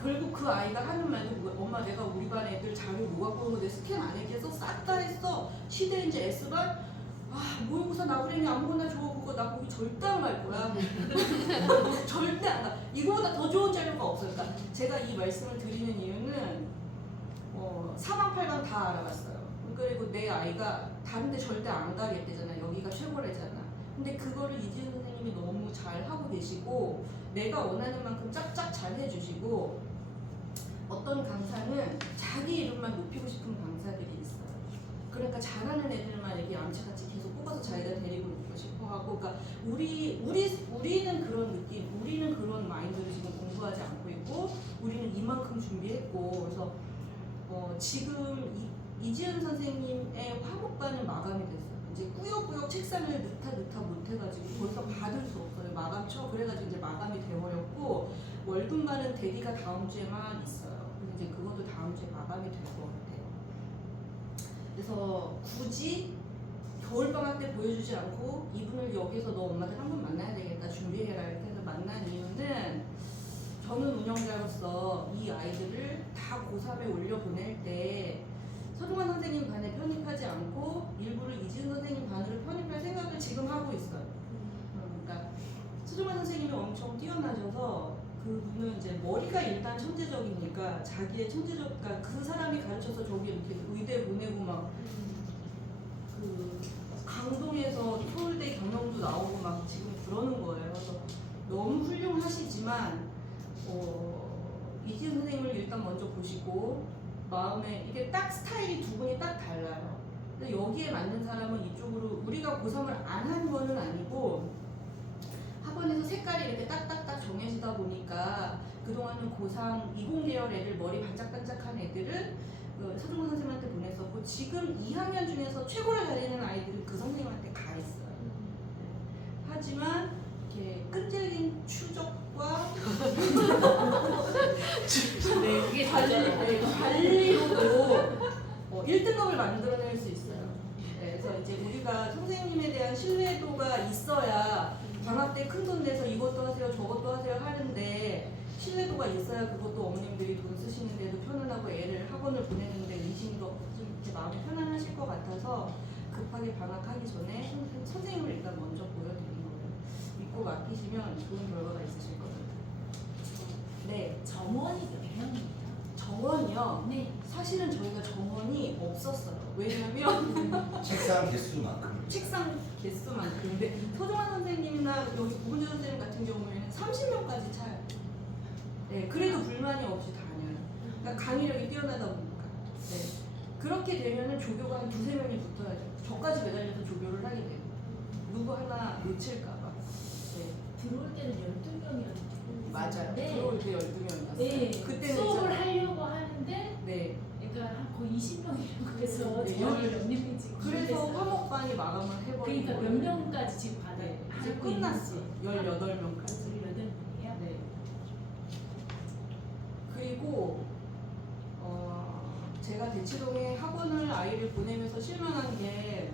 결국 그 아이가 하는 말도 엄마 내가 우리 반 애들 자료 뭐 갖고 온 거 내 스캔 안 했겠어? 싹 다 했어. 시대인재 S반 모의고사 나부랭이 아무거나 줘. 그거 나 거기 절대 안 갈 거야. 절대 안 가. 이거보다 더 좋은 자료가 없어요. 그러니까 제가 이 말씀을 드리는 이유는 사방팔방 다 알아봤어요. 그리고 내 아이가 다른 데 절대 안 가겠대잖아. 여기가 최고래잖아. 근데 그거를 이지은 선생님이 너무 잘 하고 계시고 내가 원하는 만큼 짝짝 잘 해주시고 어떤 강사는 자기 이름만 높이고 싶은 강사들이 있어요. 그러니까 잘하는 애들만 이렇게 얌체같이 계속 뽑아서 자기가 데리고 있고 싶어 하고, 그러니까 우리는 그런 느낌, 우리는 그런 마인드를 지금 공부하지 않고 있고, 우리는 이만큼 준비했고, 그래서 지금 이지은 선생님의 화목반은 마감이 됐어요. 이제 꾸역꾸역 책상을 넣다 못해가지고 더 이상 받을 수 없어요. 마감처. 그래가지고 이제 마감이 돼버렸고, 월급반은 대기가 다음 주에만 있어요. 그래서 이제 그것도 다음 주에 마감이 될 것 같아요. 그래서 굳이 겨울방학 때 보여주지 않고 이분을 여기서 너 엄마들 한 번 만나야 되겠다 준비해라 이렇게 해서 만난 이유는 저는 운영자로서 이 아이들을 다 고3에 올려보낼 때 서중환 선생님 반에 편입하지 않고 일부를 이지은 선생님 반으로 편입할 생각을 지금 하고 있어요. 그러니까 서중환 선생님이 엄청 뛰어나셔서 그분은 이제 머리가 일단 천재적이니까 자기의 그러니까 그 사람이 가르쳐서 저기 이렇게 의대 보내고 막 그 강동에서 서울대 경영도 나오고 막 지금 그러는 거예요. 그래서 너무 훌륭하시지만 이지은 선생님을 일단 먼저 보시고 마음에 이게 딱 스타일이 두 분이 딱 달라요. 근데 여기에 맞는 사람은 이쪽으로 우리가 고3을 안 한 거는 아니고 학원에서 색깔이 이렇게 딱딱딱 정해지다 보니까 그동안은 고3 20계열 애들 머리 반짝반짝한 애들은 서중근 선생님한테 보냈었고 지금 2학년 중에서 최고를 달리는 아이들은 그 선생님한테 가 있어요. 하지만 이렇게 끈질긴 추적과 네, 그게 관리로도 1등급을 만들어낼 수 있어요. 네, 그래서 이제 우리가 선생님에 대한 신뢰도가 있어야 방학 때 큰 돈 내서 이것도 하세요 저것도 하세요 하는데 신뢰도가 있어야 그것도 어머님들이 돈 쓰시는데도 편안하고 애를 학원을 보내는데 의심도 좀 이렇게 마음이 편안하실 것 같아서 급하게 방학하기 전에 선생님을 일단 먼저 보여드린 거예요. 믿고 맡기시면 좋은 결과가 있으실 거예요. 네. 정원이 몇 명이에요? 정원이요? 네. 사실은 저희가 정원이 없었어요. 왜냐면 책상 개수만큼. 책상 개수만큼. 근데 서정환 선생님이나 여기 구분주 선생님 같은 경우에는 30명까지 차요. 네, 그래도 불만이 없이 다녀요. 그러니까 강의력이 뛰어나다 보니까. 네. 그렇게 되면은 조교가 한 두세 명이 붙어야죠. 저까지 매달려서 조교를 하게 되고. 누구 하나 놓칠까봐. 네. 들어올 때는 12명이었는데 맞아요. 네. 들어올 때 12명이었어요. 네. 그때는 수업을 진짜- 하려고 하는데 네. 그러니까 한 거의 20명이라고 그래서 네, 저를 몇 명인지 그래서 모르겠어요. 화목반이 마감을 해버린 그러니까 몇 거예요. 명까지 지금 받아요? 네, 이제 끝났어요. 18명까지. 18명이에요? 네. 그리고 제가 대치동에 학원을 아이를 보내면서 실망한 게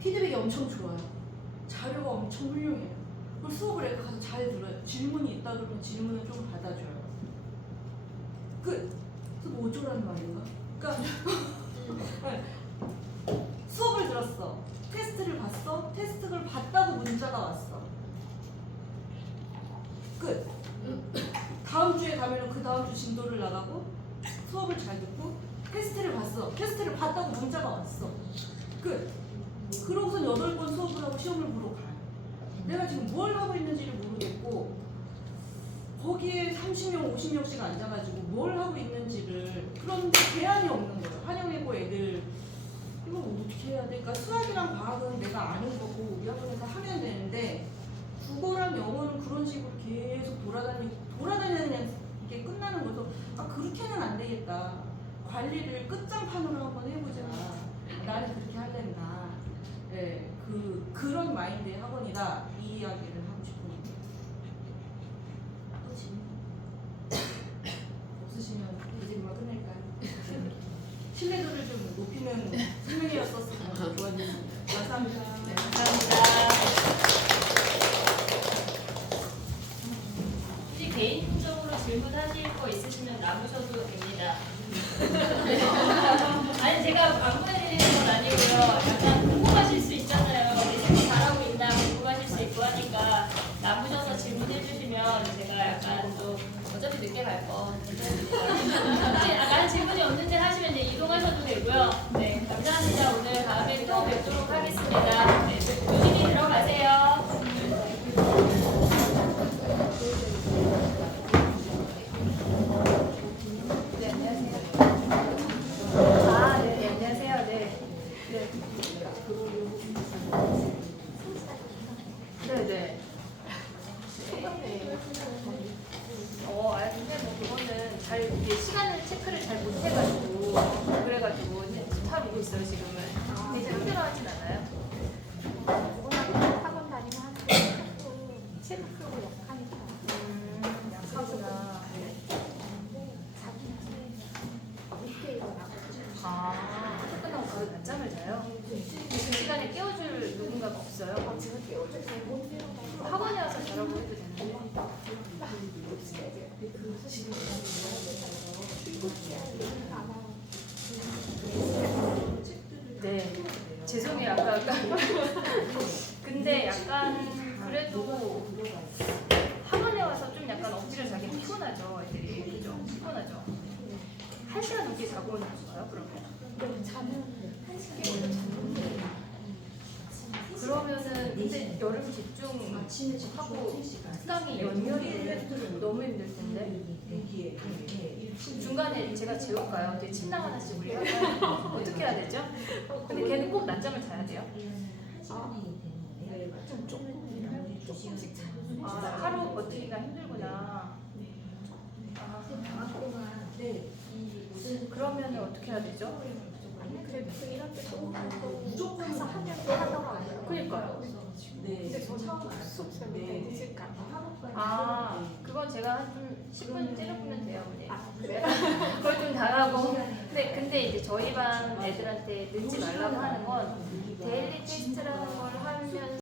피드백이 엄청 좋아요. 자료가 엄청 훌륭해요. 그리고 수업을 애가 가서 잘 들어요. 질문이 있다 그러면 질문을 좀 받아줘요. 끝. 그래서 뭐 어쩌라는 말인가? 그러니까 네. 수업을 들었어. 테스트를 봤어. 테스트를 봤다고 문자가 왔어. 끝. 다음 주에 가면 그 다음 주 진도를 나가고 수업을 잘 듣고 테스트를 봤어. 테스트를 봤다고 문자가 왔어. 끝. 그러고선 8번 수업을 하고 시험을 보러 가요. 내가 지금 뭘 하고 있는지를 모르겠고 거기에 30명, 50명씩 앉아가지고 뭘 하고 있는지를 그런 대안이 없는 거예요. 한영외고 애들 이거 어떻게 해야 돼? 그러니까 수학이랑 과학은 내가 아는 거고 우리 학원에서 하면 되는데 국어랑 영어는 그런 식으로 계속 돌아다니는 게 끝나는 거죠. 아 그렇게는 안 되겠다. 관리를 끝장판으로 한번 해보자. 나는 그렇게 할랜다. 네, 그런 마인드의 학원이다. 이 이야기를 하고 싶은 거예요. 또 질문? 없으시면 이제 그만 끝낼까요? 신뢰도를 좀 높이는 설명이었었으면 좋았는데. 감사합니다. 네, 감사합니다. 혹시 개인적으로 질문하실 거 있으시면 남으셔도 됩니다. 아니 제가 방문해드리는 건 아니고요. 약간 궁금하실 수 있잖아요. 내생각 잘하고 있나 궁금하실 수 있고 하니까 남으셔서 질문해 주시면 제가 약간 좀 어차피 늦게 갈 거 괜찮습니다. 혹시 나는 질문이 없는데 하시면 이제 이동하셔도 되고요. 네, 감사합니다. 오늘 다음에 또 뵙도록 하겠습니다. 네, 조심히 들어가세요. 네, 안녕하세요. 아, 네, 안녕하세요. 네. 네. 네네. 근데 뭐 그거는 잘 이게 시간을 체크를 잘 못해가지고 그래가지고 이제 하고 있어요 지금은. 되게 힘들어하진 않아요. 학원 다니면 하는데 자꾸 체크하고 약하니까 약하구나. 자기는 늦게 일어나거든요. 아, 끝나고 바로 낮잠을 자요? 그 시간에 깨워줄 누군가가 없어요? 제가 깨워줄 때못 일어나요. 학원에 와서 자라고 해도 되는데. 네, 죄송해요. 아까. 근데 약간 그래도 학원에 와서 좀 약간 억지로 자기 피곤하죠, 애들이. 그죠? 피곤하죠. 1시간 넘게 자고 오는 건가요, 그러면? 자면 1시간 잤는데 그러면은 근데 여름 집중하고 특강이 연결이 너무 힘들 텐데. 중간에 제가 재울까요? 되게 침낭 하나씩 우리 어떻게 해야 되죠? 근데 걔는 꼭 낮잠을 자야 돼요? 좀 조금씩 자는 아, 하루 버티기가 힘들구나. 그러면 어떻게 해야 되죠? 그래도 이럴 때 너무 무조건 가서 하려고 하더라고요. 그러니까요. 근데 저 처음 숙소에 늦을까 봐. 그건 제가 좀 10분 때려보면 돼요, 언니. 그래요? 그걸 좀 당하고. 근데 이제 저희 반 애들한테 늦지 말라고 하는 건 데일리 테스트라는 걸 하면